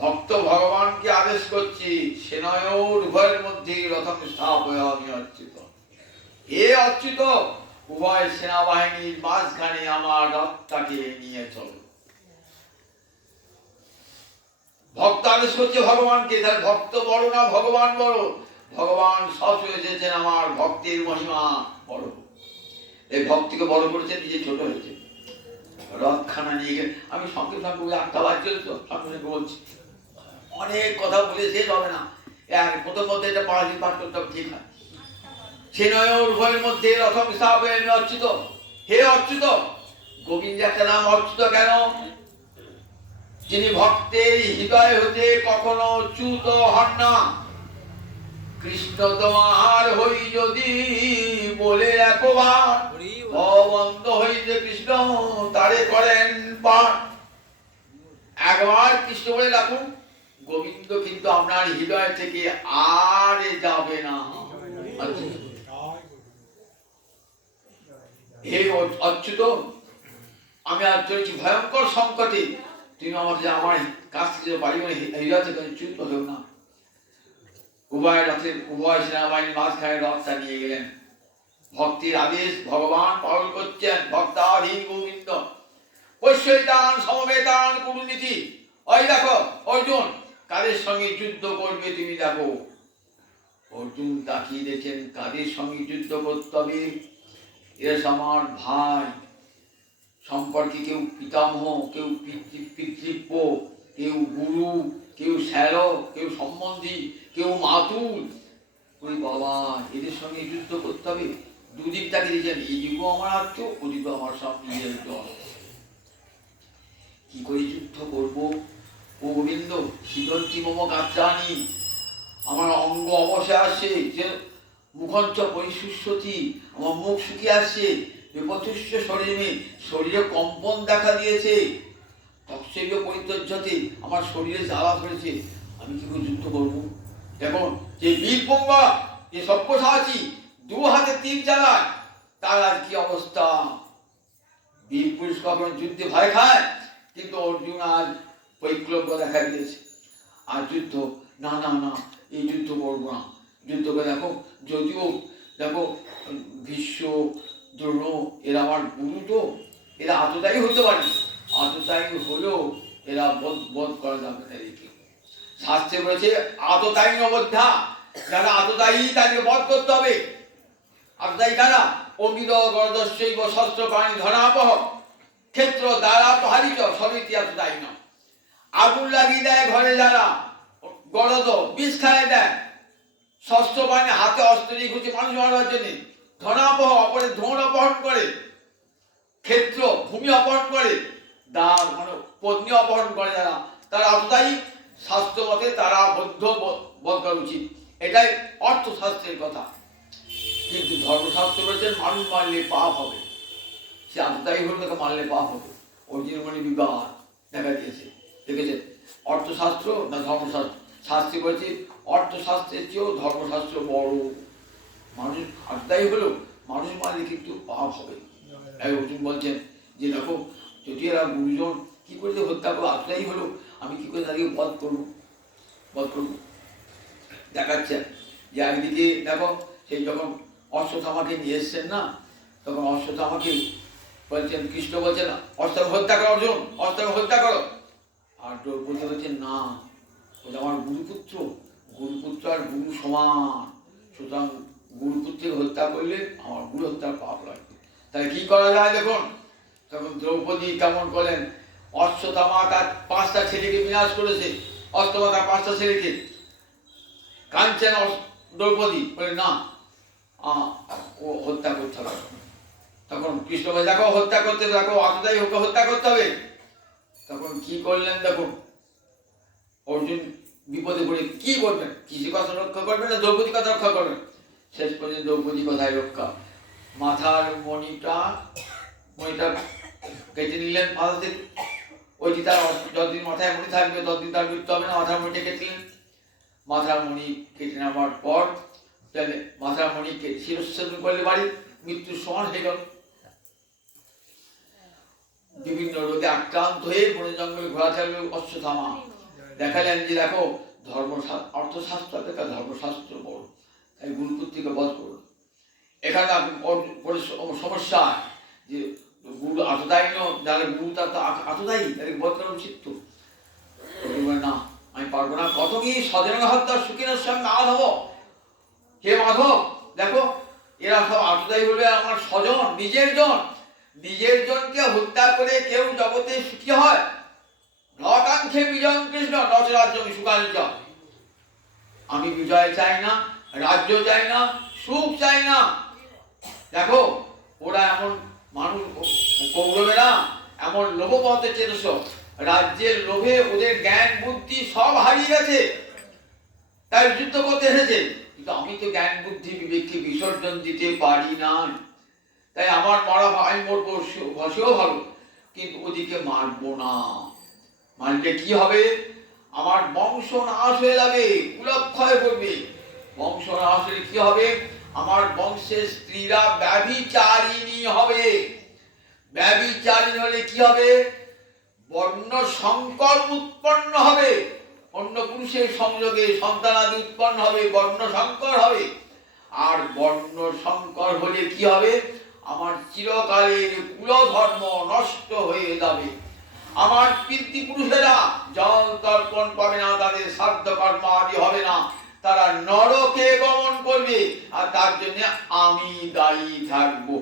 ভক্ত ভগবানকে আদেশ করছি, সেনয়োর উভয়ের মধ্যে রথম স্থাপয়ামি অচ্যুত। হে অচ্যুত, উভয় সেনাবাহিনীর মাঝখানে আমার রথটাকে নিয়ে চলো। ভক্ত আদেশ করছে ভগবানকে, তাহলে ভক্ত বড় না ভগবান বড়? ভগবান সব এসেছেন, আমার ভক্তের মহিমা বড়। এই ভক্তিকে বড় করেছেন, নিজে ছোট হয়েছে। রথখানা নিয়ে গেলে আমি সঙ্গে সঙ্গে 8টা বাজছিল তো সঙ্গে বলছি, অনেক কথা বলে শেষ হবে না। প্রথম মধ্যে এটা পড়াশি পাঠ করতে ঠিক হয়। সেনয়োর উভয়ের মধ্যে রথম স্থাপয়ামি অচ্যুত। হে অচ্যুত, গোবিন্দের একটা নাম অচ্যুত কেন? যিনি ভক্তের হৃদয় হতে কখনো চ্যুত হন না। কৃষ্ণ তোমার হই যদি বলে একবার, অবন্ধ হইতে কৃষ্ণ তারে করেন পাঠ। একবার কৃষ্ণ বলে রাখুন, গোবিন্দ কিন্তু আপনার হৃদয় থেকে আর যাবে না। হে অচ্যুত, আমি আজ চলেছি ভয়ঙ্কর সংকটে, তুমি আমাকে আমার কাছ থেকে বাড়ি মানে হৃদয় থেকে চ্যুত হলেও না। উভয় রথের উভয় সেনাবাহিনী মাঝখানে রথটা নিয়ে গেলেন। ভক্তির আদেশ ভগবান পালন করছেন। ভক্তাধীন গোবিন্দ পশ্যৈতান সমবেতান কুরুনীতি। ওই দেখো অর্জুন কাদের সঙ্গে যুদ্ধ করবে তুমি দেখো। অর্জুন তাকিয়ে দেখেন কাদের সঙ্গে যুদ্ধ করতে হবে। এরা আমার ভাই, সম্পর্কে কেউ পিতামহ, কেউ পিতৃব্য, কেউ গুরু, কেউ শ্যালক, কেউ সম্বন্ধী, কেউ মাতুল। ওই বাবা, এদের সঙ্গে যুদ্ধ করতে হবে। দুদিক তাকে দিয়েছেন, এদিকেও আমার আত্মীয়, ওদিকেও আমার সব নিজের দল। কি করে যুদ্ধ করব? ও গোবিন্দ, শীতন্তি মম কাত্রাণি, আমার অঙ্গ অবশ্যই আসছে, যে মুখঞ্চ পরিশুষ্যতি, আমার মুখ শুকিয়ে আসছে। বিপতুষ্য শরীরে, শরীরে কম্পন দেখা দিয়েছে। তৎসৈব পরিত্যজ্যতে, আমার শরীরে জ্বালা ধরেছে। আমি কি করে যুদ্ধ করবো? দেখুন, যে বীরপঙ্গা, যে সব্যসাচী, 2 হাতে তীর চালায়, তার আজ কি অবস্থা। বীর পুরুষ কখনো যুদ্ধে ভয় খায়, কিন্তু অর্জুন আজ বৈক্লব্য দেখা দিয়েছে। আর যুদ্ধ না না না, এই যুদ্ধ করবো না। যুদ্ধকে দেখো, যদিও দেখো ভীষ্ম, দ্রোণ এরা আমার গুরু, তো এরা আততায়ী হতে পারে, আততায়ী হলেও এরা বধ করা যাবে তাদেরকে। শাস্ত্রে বলেছে আততায়ী অবধ্যা, যারা আততায়ী তাদেরকে বধ করতে হবে। আততায়ী কারা? অঙ্গিত গরদস্যৈব শস্ত্র প্রাণী ধনাপহ ক্ষেত্র দ্বারা প্রহারিত সমিতি আততায়ী ন। আগুন লাগিয়ে দেয় ঘরে যারা, গরদ বিষ খাইয়ে দেয়, শস্ত্র প্রাণী হাতে অস্ত্র নিয়ে ঘুরছে মানুষ মারবার জন্য, ধনাপহ অপরের ধন অপহরণ করে, ক্ষেত্র ভূমি অপহরণ করে, দার মানে পত্নী অপহরণ করে যারা, তারা আততায়ী। শাস্ত্র মতে তারা বদ্ধ বধ করা উচিত, এটাই অর্থশাস্ত্রের কথা। কিন্তু ধর্মশাস্ত্র বলেছেন মানুষ মারলে পাপ হবে। সে আততায়ী হলে তাকে মারলে পাপ হবে। অর্জুন মানে বিবাদ দেখা দিয়েছে, দেখেছেন? অর্থশাস্ত্র না ধর্মশাস্ত্র? শাস্ত্রে বলছে অর্থশাস্ত্রের চেয়েও ধর্মশাস্ত্র বড়। মানুষ আততায়ী হলেও মানুষ মারলে কিন্তু পাপ হবে। অর্জুন বলছেন যে দেখো, যদি এরা গুরুজন কি করে হত্যা করবো, আততায়ী হলো, আমি কি করে তাদেরকে বধ করবো? দেখাচ্ছে যে একদিকে দেখো, সেই যখন অশ্বত্থামাকে নিয়ে এসছেন না, তখন অশ্বত্থামাকে বলছেন, কৃষ্ণ বলছেন অস্ত্র হত্যা করো অর্জুন, অস্ত্র হত্যা করো। আর দ্রৌপদী বলছেন না, ওটা আমার গুরুপুত্র, গুরুপুত্র আর গুরু সমান, সুতরাং গুরুপুত্রকে হত্যা করলে আমার গুরু হত্যার পাপ লাগবে। তাই কি করা যায় দেখুন। তখন দ্রৌপদী কেমন করলেন, অশ্বত্থামা তার 5টা ছেলেকে বিনাশ করেছে, অশ্বত্থামা তার 5টা ছেলেকে, কাঞ্চন দ্রৌপদী বলে না, ও হত্যা করতে হবে। তখন কৃষ্ণ বলে দেখো হত্যা করতে, দেখো আততায়ী ওকে হত্যা করতে হবে। তখন কি করলেন দেখুন, অর্জুন বিপদে পড়ে কি করবেন, কৃষি কথা রক্ষা করবেন না দ্রৌপদী কথা রক্ষা করবেন? শেষ পর্যন্ত দ্রৌপদী কথায় রক্ষা। মাথার মণিটা কেটে নিলেন মাথা থেকে। ওইটি তার যতদিন মাথায় মণি থাকবে ততদিন তার মৃত্যু হবে না। মাথার মণিটা কেটে মাথার মণি কেটে নেওয়ার পর মাথার মণিকে শিরচ্ছেদন করলে বাড়ির মৃত্যুর সমান হয়ে গেল। বিভিন্ন রোগে আক্রান্ত হয়ে বনে জঙ্গলে ঘোরা থাকলে অশ্বত্থামা দেখালেন যে দেখো অর্থশাস্ত্র দেখা ধর্মশাস্ত্র বড়, তাই গুরুপুত্রকে বধ করুন। এখানে সমস্যা যে গুরু আততায়ী যারা গুরু তার তো আততায়ী, তাদের বধ করা উচিত তো। না আমি পারবো না, কত কি স্বজন হত্যা সুখীনের সঙ্গে মাধব। হে মাধব দেখো এরা সব আততায়ী হলে আমার স্বজন, নিজের জন, নিজের জনকে হত্যা করে কেউ জগতে সুখী হয়? নকাঙ্ক্ষে বিজয় কৃষ্ণ নচরাজ্য সুখাঞ্চ। আমি বিজয় চাই না, রাজ্য চাই না, সুখ চাই না। দেখো ওরা এমন মানুষ, কৌরবেরা এমন লোভপথে চেতস, রাজ্যের লোভে ওদের জ্ঞান বুদ্ধি সব হারিয়ে গেছে, তাই যুদ্ধ করতে এসেছে। কিন্তু আমি তো জ্ঞান বুদ্ধি বিবেককে বিসর্জন দিতে পারি না, তাই আমার মারা ভাই মরবো সেও ভালো, কিন্তু ওদিকে মারবো না। মারলে কি হবে? আমার বংশ নাশ হয়ে যাবে, কুলক্ষয় করবে। বংশ নাশ হলে কি হবে? আমার বংশের স্ত্রীরা ব্যভিচারিণী হবে। ব্যভিচারিণী হলে কি হবে? বর্ণ সংকর উৎপন্ন হবে, অন্য পুরুষের সংযোগে সন্তানাদি উৎপন্ন হবে, বর্ণ সংকর হবে। আর বর্ণ সংকর হলে কি হবে? আমার চিরকালের কুলধর্ম নষ্ট হয়ে যাবে। আমার পিতৃপুরুষেরা জল তর্পণ পাবে না, তাদের শ্রাদ্ধ কর্ম আদি হবে না, তারা নরকে গমন করবে, আর তার জন্য আমি দায়ী থাকবো।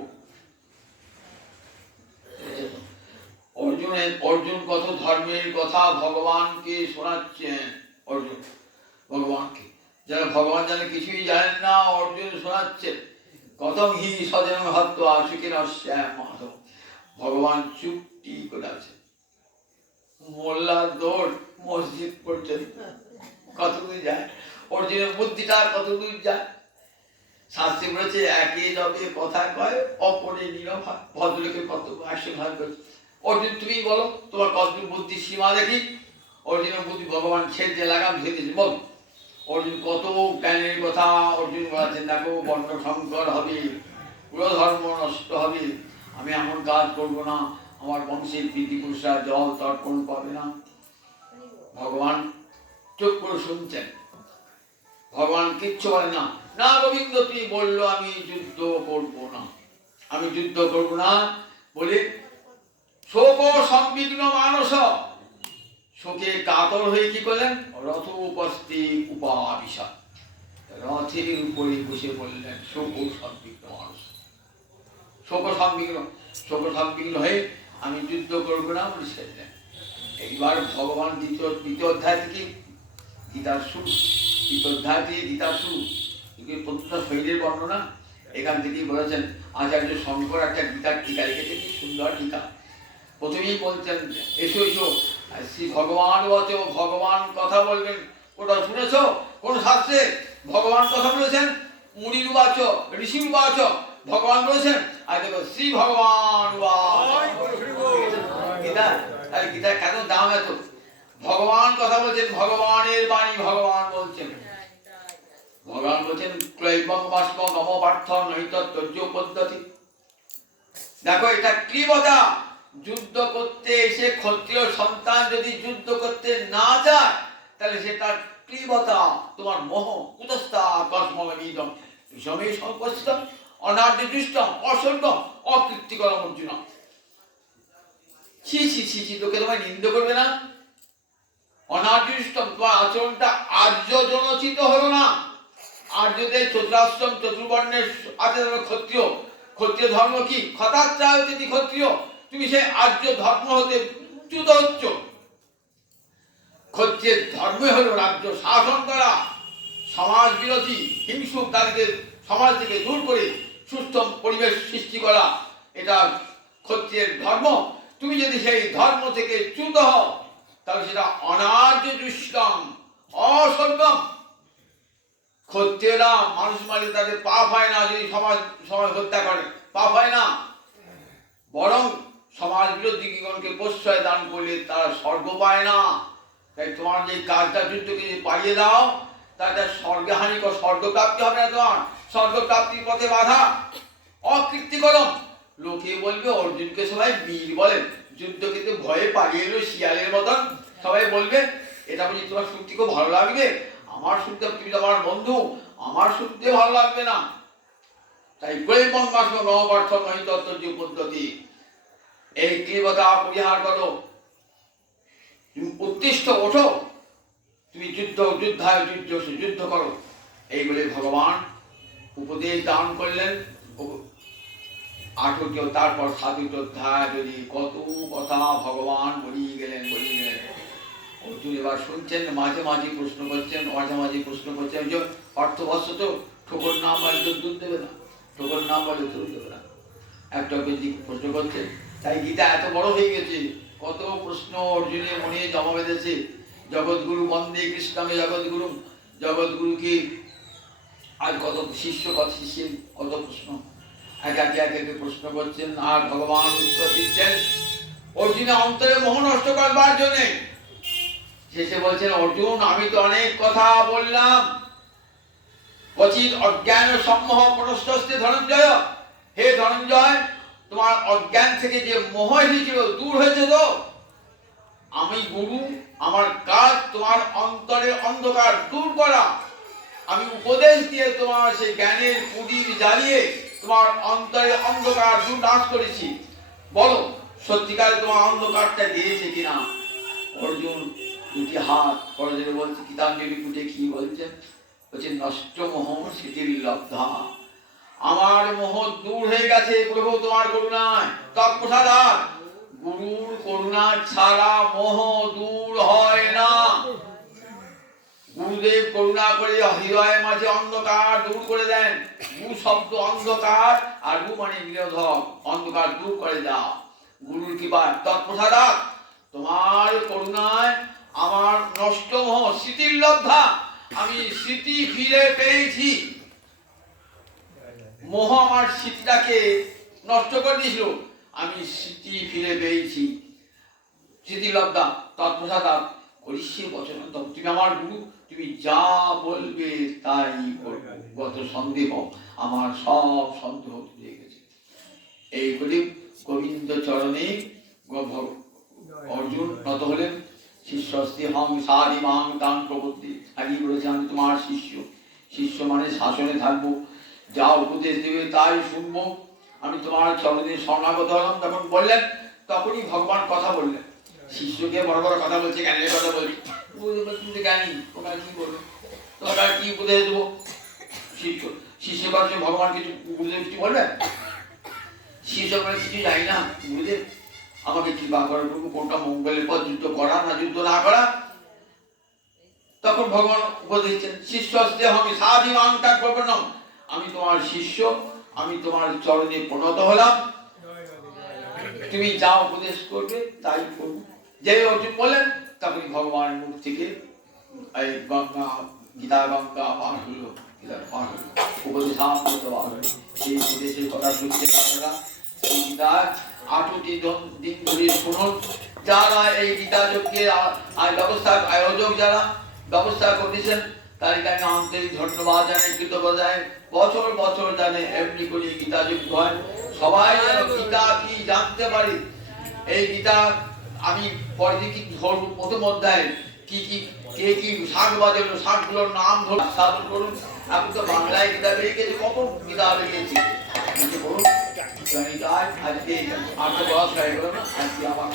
অর্জুন কত ধর্মের কথা ভগবানকে শোনাচ্ছেন। অর্জুন ভগবানকে, যারা ভগবান জানে কিছুই জানেন না, অর্জুন শোনাচ্ছেন কতম হি স্বজন হত্য আশুকের শ্যাম মাধব। ভগবান চুপটি করে আছে, মোল্লার দৌড় মসজিদ পর্যন্ত কতদূর যায়, অর্জুনের বুদ্ধিটা কতদূর যায়। শাস্ত্রে বলেছে একে যবে কথা কয় অপরে নিরভা, ভদ্রলোকের কর্তব্য একশো ভাগ করছে। অর্জুন তুমি বলো তোমার কতদূর বুদ্ধি সীমা দেখি। অর্জুনের বুদ্ধি ভগবান ছেড়ে লাগাম ছেড়েছে, বল। অর্জুন কত জ্ঞানের কথা অর্জুন বলেছেন, দেখো বর্ণ সংকর হবে, কুলধর্ম নষ্ট হবে, আমি এমন কাজ করবো না, আমার বংশের পিতৃপুরুষরা জল তর্পণ পাবে না। ভগবান চুপ করে শুনছেন, ভগবান কিচ্ছু বলে না। না গোবিন্দ তুমি বললো আমি যুদ্ধ করবো না, আমি যুদ্ধ করবো না বলে শোক সংবিঘ্ন মানস, শোকে কাতর হয়ে কি করলেন? রথ উপস্থি উপাবিশা, রথের উপরে বসে বললেন শোক সংবিঘ্ন মানুষ, শোক সংবিঘ্ন হয়ে আমি যুদ্ধ করবো না বলে ছেড়ে। এইবার ভগবান দ্বিতীয় অধ্যায় থেকে গীতার শুরু, দ্বিতীয় অধ্যায় থেকে গীতার শুরু, প্রত্যেকটা শৈলীর বর্ণনা এখান থেকেই বলেছেন। আচার্য শঙ্কর একটা গীতার টিকা লিখেছে, কি সুন্দর টিকা। প্রথমেই বলছেন এসো এসো শ্রী ভগবান বচ, ভগবান কথা বলবেন। ওটা শুনেছ কোন শাস্ত্রে ভগবান কথা বলেছেন? মুনির বাচ, ঋষির বাচ, ভগবান বলেছেন। আর দেখো শ্রী ভগবান গীতা, আর গীতার কেন দাম এত? ভগবান কথা বলছেন, ভগবানের বাণী ভগবান বলছেন। ভগবান বলছেন ক্লৈবং বাষ্প নম পার্থ নৈত তর্য পদ্ধতি। দেখো এটা ক্লিবতা, যুদ্ধ করতে এসে ক্ষত্রিয় সন্তান যদি যুদ্ধ করতে না যায় তাহলে সে তার ক্লিবতা, তোমার মোহ কুতস্থা কর্মবিদম বিষমে সংকোচিতম অনার্য দুষ্টম অসর্গম অকৃত্তিকরম অর্জুন। ছি ছি ছি ছি, লোকে তোমায় নিন্দ করবে না? অনার্য দুষ্টম, তোমার আচরণটা আর্য জনচিত হলো না। আর্যদের চতুরাশ্রম চতুর্বর্ণের আছে ক্ষত্রিয়, ক্ষত্রিয় ধর্ম কি ক্ষতাত্রায় যদি ক্ষত্রিয়, তুমি সেই আর্য ধর্ম হতে চ্যুত হচ্ছ। ক্ষত্রিয়ের ধর্ম হলো রাজ্য শাসন করা, সমাজ বিরোধী হিংসুক তাদেরকে সমাজ থেকে দূর করে সুস্থ পরিবেশ সৃষ্টি করা, এটা ক্ষত্রিয়ের ধর্ম। তুমি যদি সেই ধর্ম থেকে চ্যুত হও তাহলে সেটা অনার্য দুষ্কর্ম, অসঙ্গম। ক্ষত্রিয়রা মানুষ মারলে তাদের পাপ হয় না, যদি সমাজ হত্যা করে পাপ হয় না, বরং সমাজ বিরোধীগণকে প্রশ্রয় দান করলে তারা স্বর্গ পায় না। তাই তোমার যে কাজটা যুদ্ধকে যদি পাইয়ে দাও তাতে স্বর্গহানি স্বর্গপ্রাপ্তি হবে না, তোমার স্বর্গপ্রাপ্তির পথে বাধা, অকৃত্তিকরম। লোকে বলবে অর্জুনকে সবাই বীর বলেন, যুদ্ধ কিন্তু ভয়ে পালিয়ে এলো শিয়ালের মতন, সবাই বলবে। এটা বুঝি তোমার শুনতে খুব ভালো লাগবে? আমার শুনতে, তুমি তো আমার বন্ধু, আমার শুনতে ভালো লাগবে না। তাই কৈবন বাষ্প নবপার্থ নহিত পদ্ধতি, এই তীব্রতা পরিহার করো, তুমি উত্তিষ্ঠ ওঠো, তুমি যুদ্ধ করো, এইগুলি ভগবান উপদেশ দান করলেন। 8টি তারপর 7টি অধ্যায় যদি কত কথা ভগবান বলিয়ে গেলেন। অর্জুন এবার শুনছেন, মাঝে মাঝে প্রশ্ন করছেন, যে অর্থবশত ঠোকর নাম বলে তো দুধ দেবে না, ঠোকর নাম বলে দুধ দেবে না, একটা প্রশ্ন করছেন। তাই গীতা এত বড় হয়ে গেছে, কত প্রশ্ন অর্জুনের মনে জমা বেঁধেছে। জগৎগুরু বন্দে কৃষ্ণামে জগৎগুরু, জগৎগুরুকে আজ কত শিষ্য, কত প্রশ্ন, একে প্রশ্ন করছেন আর ভগবান উত্তর দিচ্ছেন অর্জুনের অন্তরে মোহ নষ্ট করবার জন্যে। শেষে বলছেন, অর্জুন আমি তো অনেক কথা বললাম, ক্বচিৎ অজ্ঞান সম্মোহ প্রনষ্টস্তে ধনঞ্জয়। হে ধনঞ্জয়, তোমার অজ্ঞান থেকে যে মোহ এসেছিল দূর হয়েছে তো? আমি গুরু, আমার কাজ তোমার অন্তরের অন্ধকার দূর করা। আমি উপদেশ দিয়ে তোমার সেই জ্ঞানের কুটির জ্বালিয়ে তোমার অন্তরের অন্ধকার দূর নাশ করেছি। বলো সত্যিকার তোমার অন্ধকারটা দিয়েছে কিনা? অর্জুন দুটি হাত পরজনে বলছে, গীতাঞ্জলি পুটে কি বলছেন? বলছে, নষ্ট মোহ শিথিল লব্ধা, আমার মোহ দূর হয়ে গেছে প্রভু তোমার করুণায়। তৎপ্রসাদাৎ, গুরুর করুণা ছাড়া মোহ দূর হয় না। গুরুদেব করুণা করে হৃদয়ের মাঝে অন্ধকার দূর করে দেন। গু শব্দ অন্ধকার, আর গু মানে নিরোধক, অন্ধকার দূর করে দাও গুরুর কৃপা। তৎপ্রসাদাৎ, তোমার করুণায় আমার নষ্ট মোহ শিথিল লব্ধা, আমি স্মৃতি ফিরে পেয়েছি। মোহ আমার স্মৃতিটাকে নষ্ট করে দিয়েছিল, আমি স্মৃতি ফিরে পেয়েছি। স্মৃতিলব্ধা তৎপ্রসাদাৎ করিষ্যে বচনং তব। তুমি আমার গুরু, তুমি যা বলবে তাই করব। গত সন্দেহ, আমার সব সন্দেহ তুলে গেছে। এই বলে গোবিন্দ চরণে অর্জুন নত হলেন। শিষ্যস্তে হং সারিমাং তাং প্রবর্তি। আগে বলেছে আমি তোমার শিষ্য, শিষ্য মানে শাসনে থাকবো, যা উপদেশ দেবে তাই শুনবো, আমি তোমার চরণে শরণাগত হলাম। তখন বললেন, তখনই ভগবান কথা বললেন। শিষ্যকে বড় বড় কথা বলছে, জ্ঞানের কথা বলছি, তুমি তো জ্ঞানী, তোমার কি বলবো, তোমার কি উপদেশ দেবো? শিষ্য কাছে ভগবান কিছু উপদেশ কিছু বলবেন? শিষ্য করে কিছু জানি না, গুরুদেব আমাকে কৃপা করে প্রভু, কোনটা মঙ্গলের পর যুদ্ধ করা না যুদ্ধ না করা। তখন ভগবান উপদেশ দিচ্ছেন, শিষ্যস্তে হমি সাধিমাং তাং প্রপন্নম। আমি তোমার শিষ্য, আমি তোমার চরণে প্রণত হলাম, তুমি যা উপদেশ করবে তাই করব। যে অর্জুন বলেন, তখন ভগবানের মুখ থেকে এই গঙ্গা, গীতা গঙ্গা পার হলো, উপদেশামৃত পার হলো। সেই উপদেশের কথা শুনতে পারা, এই গীতা 8টি দিন ধরে শুনুন। যারা এই গীতা যজ্ঞের ব্যবস্থা, আয়োজক যারা ব্যবস্থা করেছেন, তাদেরকে আমি আন্তরিক ধন্যবাদ জানাই, কৃতজ্ঞতা জানাই। বছর বছর জানে এমনি করে গীতা যুদ্ধ হয়, সবাই যেন গীতা কি জানতে পারি। এই গীতা আমি পরে কি ধরব, প্রথম অধ্যায় কি কি কে কি শাক বাজালো, শাকগুলোর নাম ধরে সাধন করুন। এখন তো বাংলায় গীতা বেরিয়ে গেছে, কখন গীতা বেরিয়েছে বলুন। আজকে 8 বছর হয়ে গেল না, আজকে আমার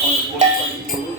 বলুন।